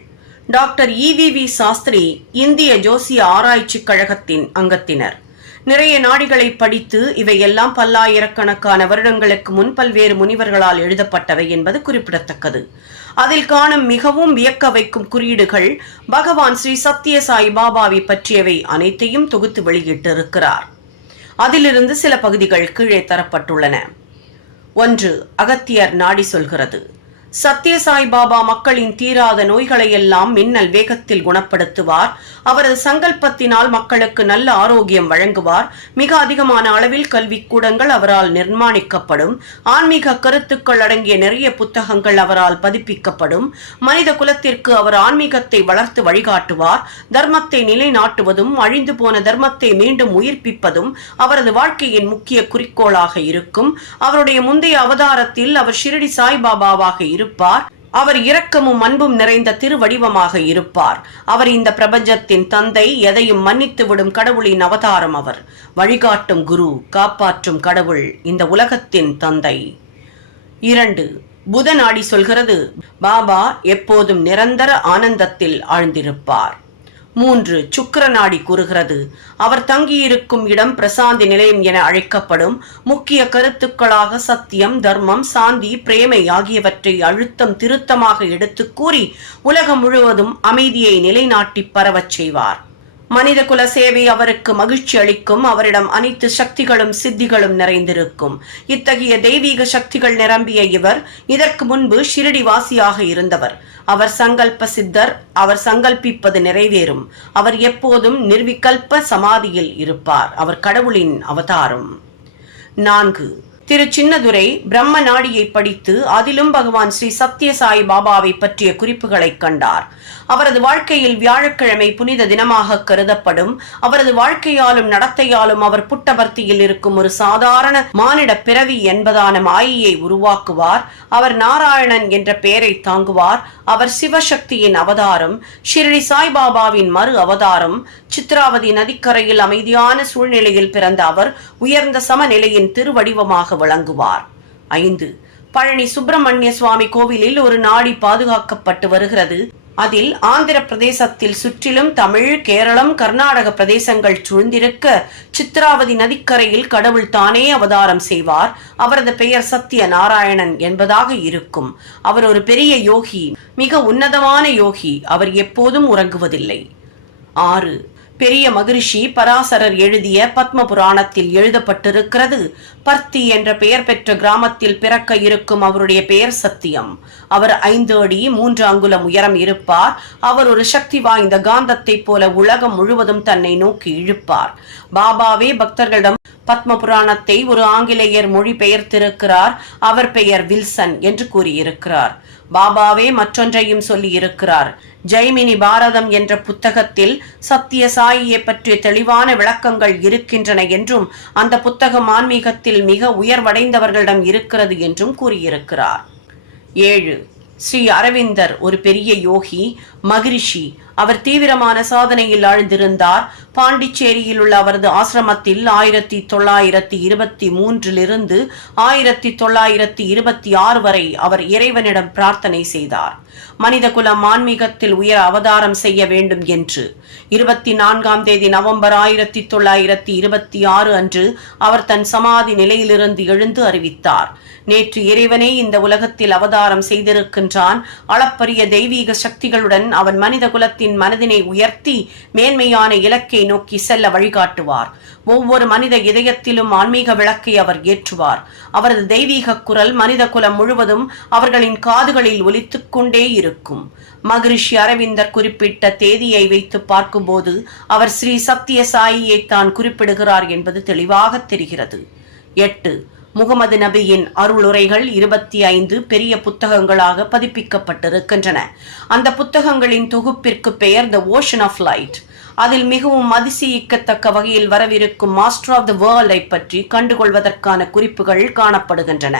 டாக்டர் EVV சாஸ்திரி இந்திய ஜோசிய ஆராய்ச்சி கழகத்தின் அங்கத்தினர். நிறைய நாடிகளை படித்து இவையெல்லாம் பல்லாயிரக்கணக்கான வருடங்களுக்கு முன் பல்வேறு முனிவர்களால் எழுதப்பட்டவை என்பது குறிப்பிடத்தக்கது. அதில் காணும் மிகவும் வியக்க வைக்கும் குறியீடுகள் பகவான் ஸ்ரீ சத்யசாய் பாபாவை பற்றியவை அனைத்தையும் தொகுத்து வெளியிட்டிருக்கிறார். அதிலிருந்து சில பகுதிகள் கீழே தரப்பட்டுள்ளன. 1. அகத்தியர் நாடி சொல்கிறது. சத்யசாய் பாபா மக்களின் தீராத நோய்களையெல்லாம் மின்னல் வேகத்தில் குணப்படுத்துவார். அவரது சங்கல்பத்தினால் மக்களுக்கு நல்ல ஆரோக்கியம் வழங்குவார். மிக அதிகமான அளவில் கல்விக்கூடங்கள் அவரால் நிர்மாணிக்கப்படும். ஆன்மீக கருத்துக்கள் அடங்கிய நிறைய புத்தகங்கள் அவரால் பதிப்பிக்கப்படும். மனித குலத்திற்கு அவர் ஆன்மீகத்தை வளர்த்து வழிகாட்டுவார். தர்மத்தை நிலைநாட்டுவதும் அழிந்து போன தர்மத்தை மீண்டும் உயிர்ப்பிப்பதும் அவரது வாழ்க்கையின் முக்கிய குறிக்கோளாக இருக்கும். அவருடைய முந்தைய அவதாரத்தில் அவர் ஷிரடி சாய்பாபாவாக இருப்பார். அவர் இரக்கமும் அன்பும் நிறைந்த திருவடிவமாக இருப்பார். அவர் இந்த பிரபஞ்சத்தின் தந்தை, எதையும் மன்னித்து விடும் கடவுளின் அவதாரம். அவர் வழிகாட்டும் குரு, காப்பாற்றும் கடவுள், இந்த உலகத்தின் தந்தை. 2. புத நாடி சொல்கிறது. பாபா எப்போதும் நிரந்தர ஆனந்தத்தில் ஆழ்ந்திருப்பார். 3. சுக்கிர நாடி கூறுகிறது. அவர் தங்கியிருக்கும் இடம் பிரசாந்தி நிலையம் என அழைக்கப்படும். முக்கிய கருத்துக்களாக சத்தியம், தர்மம், சாந்தி, பிரேமை ஆகியவற்றை அழுத்தம் திருத்தமாக எடுத்து கூறி உலகம் முழுவதும் அமைதியை நிலைநாட்டி பரவச் செய்வார். மனித குல சேவை அவருக்கு மகிழ்ச்சி அளிக்கும். அவரிடம் அனைத்து சக்திகளும் சித்திகளும் நிறைந்திருக்கும். இத்தகைய தெய்வீக சக்திகள் நிரம்பிய இவர் இதற்கு முன்பு ஷிரடி வாசியாக இருந்தவர். அவர் சங்கல்ப சித்தர். அவர் சங்கல்பிப்பது நிறைவேறும். அவர் எப்போதும் நிர்விகல்ப சமாதியில் இருப்பார். அவர் கடவுளின் அவதாரம். 4. திரு சின்னதுரை பிரம்ம நாடியை படித்து அதிலும் பகவான் ஸ்ரீ சத்யசாய் பாபாவை பற்றிய குறிப்புகளை கண்டார். அவரது வாழ்க்கையில் வியாழக்கிழமை புனித தினமாக கருதப்படும். அவரது வாழ்க்கையாலும் நடத்தையாலும் அவர் புட்டபர்த்தியில் இருக்கும் ஒரு சாதாரண மானிட பிறவி என்பதான மாயையை உருவாக்குவார். அவர் நாராயணன் என்ற பெயரை தாங்குவார். அவர் சிவசக்தியின் அவதாரம், ஷிரடி சாய்பாபாவின் மறு அவதாரம். சித்ராவதி நதிக்கரையில் அமைதியான சூழ்நிலையில் பிறந்த அவர் உயர்ந்த சமநிலையின் திருவடிவமாக விளங்குவார். 5. பழனி சுப்பிரமணிய சுவாமி கோவிலில் ஒரு நாடி பாதுகாக்கப்பட்டு வருகிறது. அதில் ஆந்திர பிரதேசத்தில் சுற்றிலும் தமிழ், கேரளம், கர்நாடக பிரதேசங்கள் சூழ்ந்திருக்க சித்ராவதி நதிக்கரையில் கடவுள் தானே அவதாரம் செய்வார். அவரது பெயர் சத்திய நாராயணன் என்பதாக இருக்கும். அவர் ஒரு பெரிய யோகி, மிக உன்னதமான யோகி. அவர் எப்போதும் உறங்குவதில்லை. 6. பெரிய மகரிஷி பராசரர் எழுதிய பத்ம புராணத்தில் எழுதப்பட்டிருக்கிறது. பர்த்தி என்ற பெயர் பெற்ற கிராமத்தில் பிறக்க இருக்கும் அவருடைய பெயர் சத்தியம். அவர் 5 அடி 3 அங்குலம் உயரம் இருப்பார். அவர் ஒரு சக்தி வாய்ந்த காந்தத்தை போல உலகம் முழுவதும் தன்னை நோக்கி இழுப்பார். பாபாவே பக்தர்களிடம் பத்ம புராணத்தை ஒரு ஆங்கிலேயர் மொழி பெயர்த்திருக்கிறார். அவர் பெயர் வில்சன் என்று கூறியிருக்கிறார். பாபாவே மற்றொன்றையும் சொல்லி இருக்கிறார். ஜெய்மினி பாரதம் என்ற புத்தகத்தில் சத்திய சாயியை பற்றிய தெளிவான விளக்கங்கள் இருக்கின்றன என்றும் அந்த புத்தகம் ஆன்மீகத்தில் மிக உயர்வடைந்தவர்களிடம் இருக்கிறது என்றும் கூறியிருக்கிறார். 7. ஸ்ரீ அரவிந்தர் ஒரு பெரிய யோகி, மகரிஷி. அவர் தீவிரமான சாதனையில் ஆழ்ந்திருந்தார். பாண்டிச்சேரியில் உள்ள அவரது ஆசிரமத்தில் 1923 1926 வரை அவர் இறைவனிடம் பிரார்த்தனை செய்தார். மனித குலம் ஆன்மீகத்தில் உயர் அவதாரம் செய்ய வேண்டும் என்று. 24 நவம்பர் 1926 அன்று அவர் தன் சமாதி நிலையிலிருந்து எழுந்து அறிவித்தார். நேற்று இறைவனே இந்த உலகத்தில் அவதாரம் செய்திருக்கின்றான். அளப்பரிய தெய்வீக சக்திகளுடன் அவன் மனித குலத்தின் மனதினை உயர்த்தி மேன்மையான இலக்கை நோக்கி செல்ல வழிகாட்டுவார். ஒவ்வொரு மனித இதயத்திலும் ஆன்மீக விளக்கை அவர் ஏற்றுவார். அவரது தெய்வீக குரல் மனித குலம் முழுவதும் அவர்களின் காதுகளில் ஒலித்துக் கொண்டே இருக்கும். மகரிஷி அரவிந்தர் குறிப்பிட்ட தேதியை வைத்து பார்க்கும்போது அவர் ஸ்ரீ சத்திய சாயியை தான் குறிப்பிடுகிறார் என்பது தெளிவாக தெரிகிறது. 8. முகமது நபியின் அருளுரைகள் 25 பெரிய புத்தகங்களாக பதிப்பிக்கப்பட்டிருக்கின்றன. அந்த புத்தகங்களின் தொகுப்பிற்கு பெயர் த ஓஷன் ஆஃப் லைட். அதில் மிகவும் அதிசயிக்கத்தக்க வகையில் வரவிருக்கும் மாஸ்டர் ஆஃப் த வேர்ல்டை பற்றி கண்டுகொள்வதற்கான குறிப்புகள் காணப்படுகின்றன.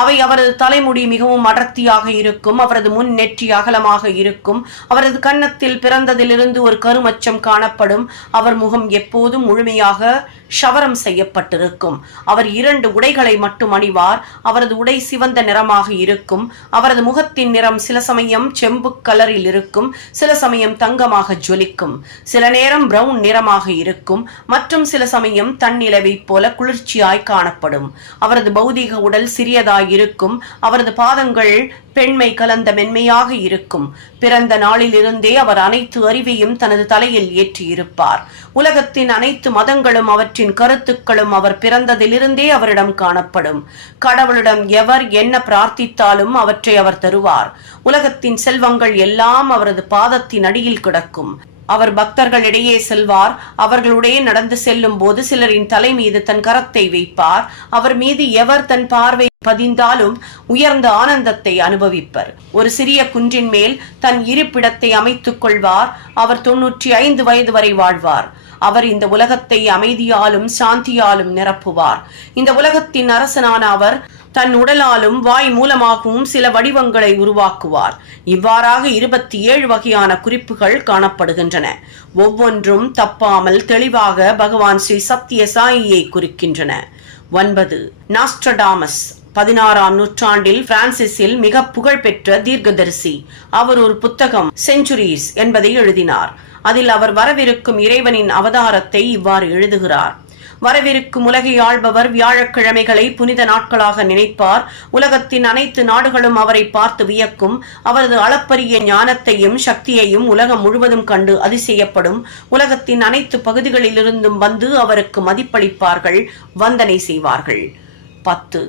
அவை அவரது தலைமுடி மிகவும் அடர்த்தியாக இருக்கும், அவரது முன் நெற்றி அகலமாக இருக்கும், அவரது கன்னத்தில் பிறந்ததிலிருந்து ஒரு கருமச்சம் காணப்படும், அவர் முகம் எப்போதும் முழுமையாக ஷவரம் செய்யப்பட்டிருக்கும், அவர் 2 உடைகளை மட்டும் அணிவார், அவரது உடை சிவந்த நிறமாக இருக்கும், அவரது முகத்தின் நிறம் சில சமயம் செம்பு கலரில் இருக்கும், சில சமயம் தங்கமாக ஜொலிக்கும், சில நேரம் பிரவுன் நிறமாக இருக்கும் மற்றும் சில சமயம் தன்னிலவை போல குளிர்ச்சியாய் காணப்படும். அவரது பௌதீக உடல் சிறியதாய் இருக்கும், அவரது பாதங்கள் பெண்மை கலந்த மென்மையாக இருக்கும். பிறந்த நாளிலிருந்தே அவர் அனைத்து அறிவையும் தனது தலையில் ஏற்றியிருப்பார். உலகத்தின் அனைத்து மதங்களும் அவற்றின் கருத்துக்களும் அவர் பிறந்ததிலிருந்தே அவரிடம் காணப்படும். கடவுளிடம் எவர் என்ன பிரார்த்தித்தாலும் அவற்றை அவர் தருவார். உலகத்தின் செல்வங்கள் எல்லாம் அவரது பாதத்தின் அடியில் கிடக்கும். அவர் பக்தர்களிடையே செல்வார். அவர்களுடைய நடந்து செல்லும் போது சிலரின் தலை மீது தன் கரத்தை வைப்பார். அவர் மீது எவர் தன் பார்வை பதிந்தாலும் உயர்ந்த ஆனந்தத்தை அனுபவிப்பர். ஒரு சிறிய குன்றின் மேல் தன் இருப்பிடத்தை அமைத்துக் கொள்வார். அவர் 95 வயது வரை வாழ்வார். அவர் இந்த உலகத்தை அமைதியாலும் சாந்தியாலும் நிரப்புவார். இந்த உலகத்தின் அரசனான அவர் தன் உடலாலும் வாய் மூலமாகவும் சில வடிவங்களை உருவாக்குவார். இவ்வாறாக 27 வகையான குறிப்புகள் காணப்படுகின்றன. ஒவ்வொன்றும் தப்பாமல் தெளிவாக பகவான் ஸ்ரீ சத்ய சாயியை குறிக்கின்றன. 9. நாஸ்ட்ரடாமஸ் 16ஆம் நூற்றாண்டில் பிரான்சிஸில் மிக புகழ்பெற்ற தீர்க்கதரிசி. அவர் ஒரு புத்தகம் செஞ்சுரிஸ் என்பதை எழுதினார். அதில் அவர் வரவிருக்கும் இறைவனின் அவதாரத்தை இவ்வாறு எழுதுகிறார். வரவிருக்கும் உலகை ஆள்பவர் வியாழக்கிழமைகளை புனித நாட்களாக நினைப்பார். உலகத்தின் அனைத்து நாடுகளும் அவரை பார்த்து வியக்கும். அவரது அளப்பரிய ஞானத்தையும் சக்தியையும் உலகம் முழுவதும் கண்டு அதிசயப்படும். உலகத்தின் அனைத்து பகுதிகளிலிருந்தும் வந்து அவருக்கு மதிப்பளிப்பார்கள், வந்தனை செய்வார்கள். 10.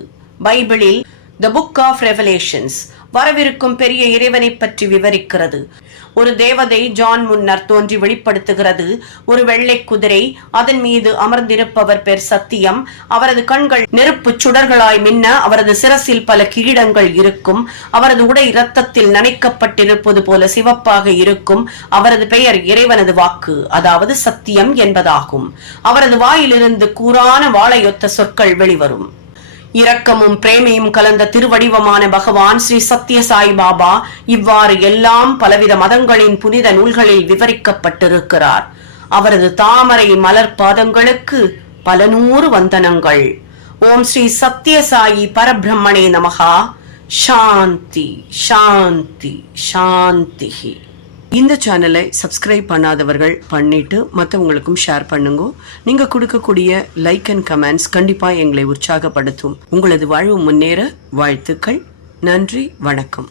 பைபிளில் தி புக் ஆஃப் ரெவலேஷன்ஸ் வரவிருக்கும் பெரிய இறைவனை பற்றி விவரிக்கிறது. ஒரு தேவதை ஜான் முன்னர் தோன்றி வெளிப்படுத்துகிறது. ஒரு வெள்ளை குதிரை, அதன் மீது அமர்ந்திருப்பவர் பேர் சத்தியம். அவரது கண்கள் நெருப்பு சுடர்களாய் மின்ன, அவரது சிரசில் பல கிரீடங்கள் இருக்கும். அவரது உடை இரத்தத்தில் நனைக்கப்பட்டிருப்பது போல சிவப்பாக இருக்கும். அவரது பெயர் இறைவனது வாக்கு, அதாவது சத்தியம் என்பதாகும். அவரது வாயிலிருந்து கூரான வாளையொத்த சொற்கள் வெளிவரும். இரக்கமும் பிரேமையும் கலந்த திருவடிவமான பகவான் ஸ்ரீ சத்ய சாய் பாபா இவ்வாறு எல்லாம் பலவித மதங்களின் புனித நூல்களில் விவரிக்கப்பட்டிருக்கிறார். அவரது தாமரை மலர் பாதங்களுக்கு பல 100 வந்தனங்கள். ஓம் ஸ்ரீ சத்ய சாயி பரபிரம்மணே நமகா. சாந்தி சாந்தி சாந்தி. இந்த சேனலை சப்ஸ்கிரைப் பண்ணாதவர்கள் பண்ணிட்டு மற்றவங்களுக்கும் ஷேர் பண்ணுங்க. நீங்க கொடுக்கக்கூடிய லைக் அண்ட் கமெண்ட்ஸ் கண்டிப்பா எங்களை உற்சாகப்படுத்தும். உங்களது வாழ்வு முன்னேற வாழ்த்துக்கள். நன்றி, வணக்கம்.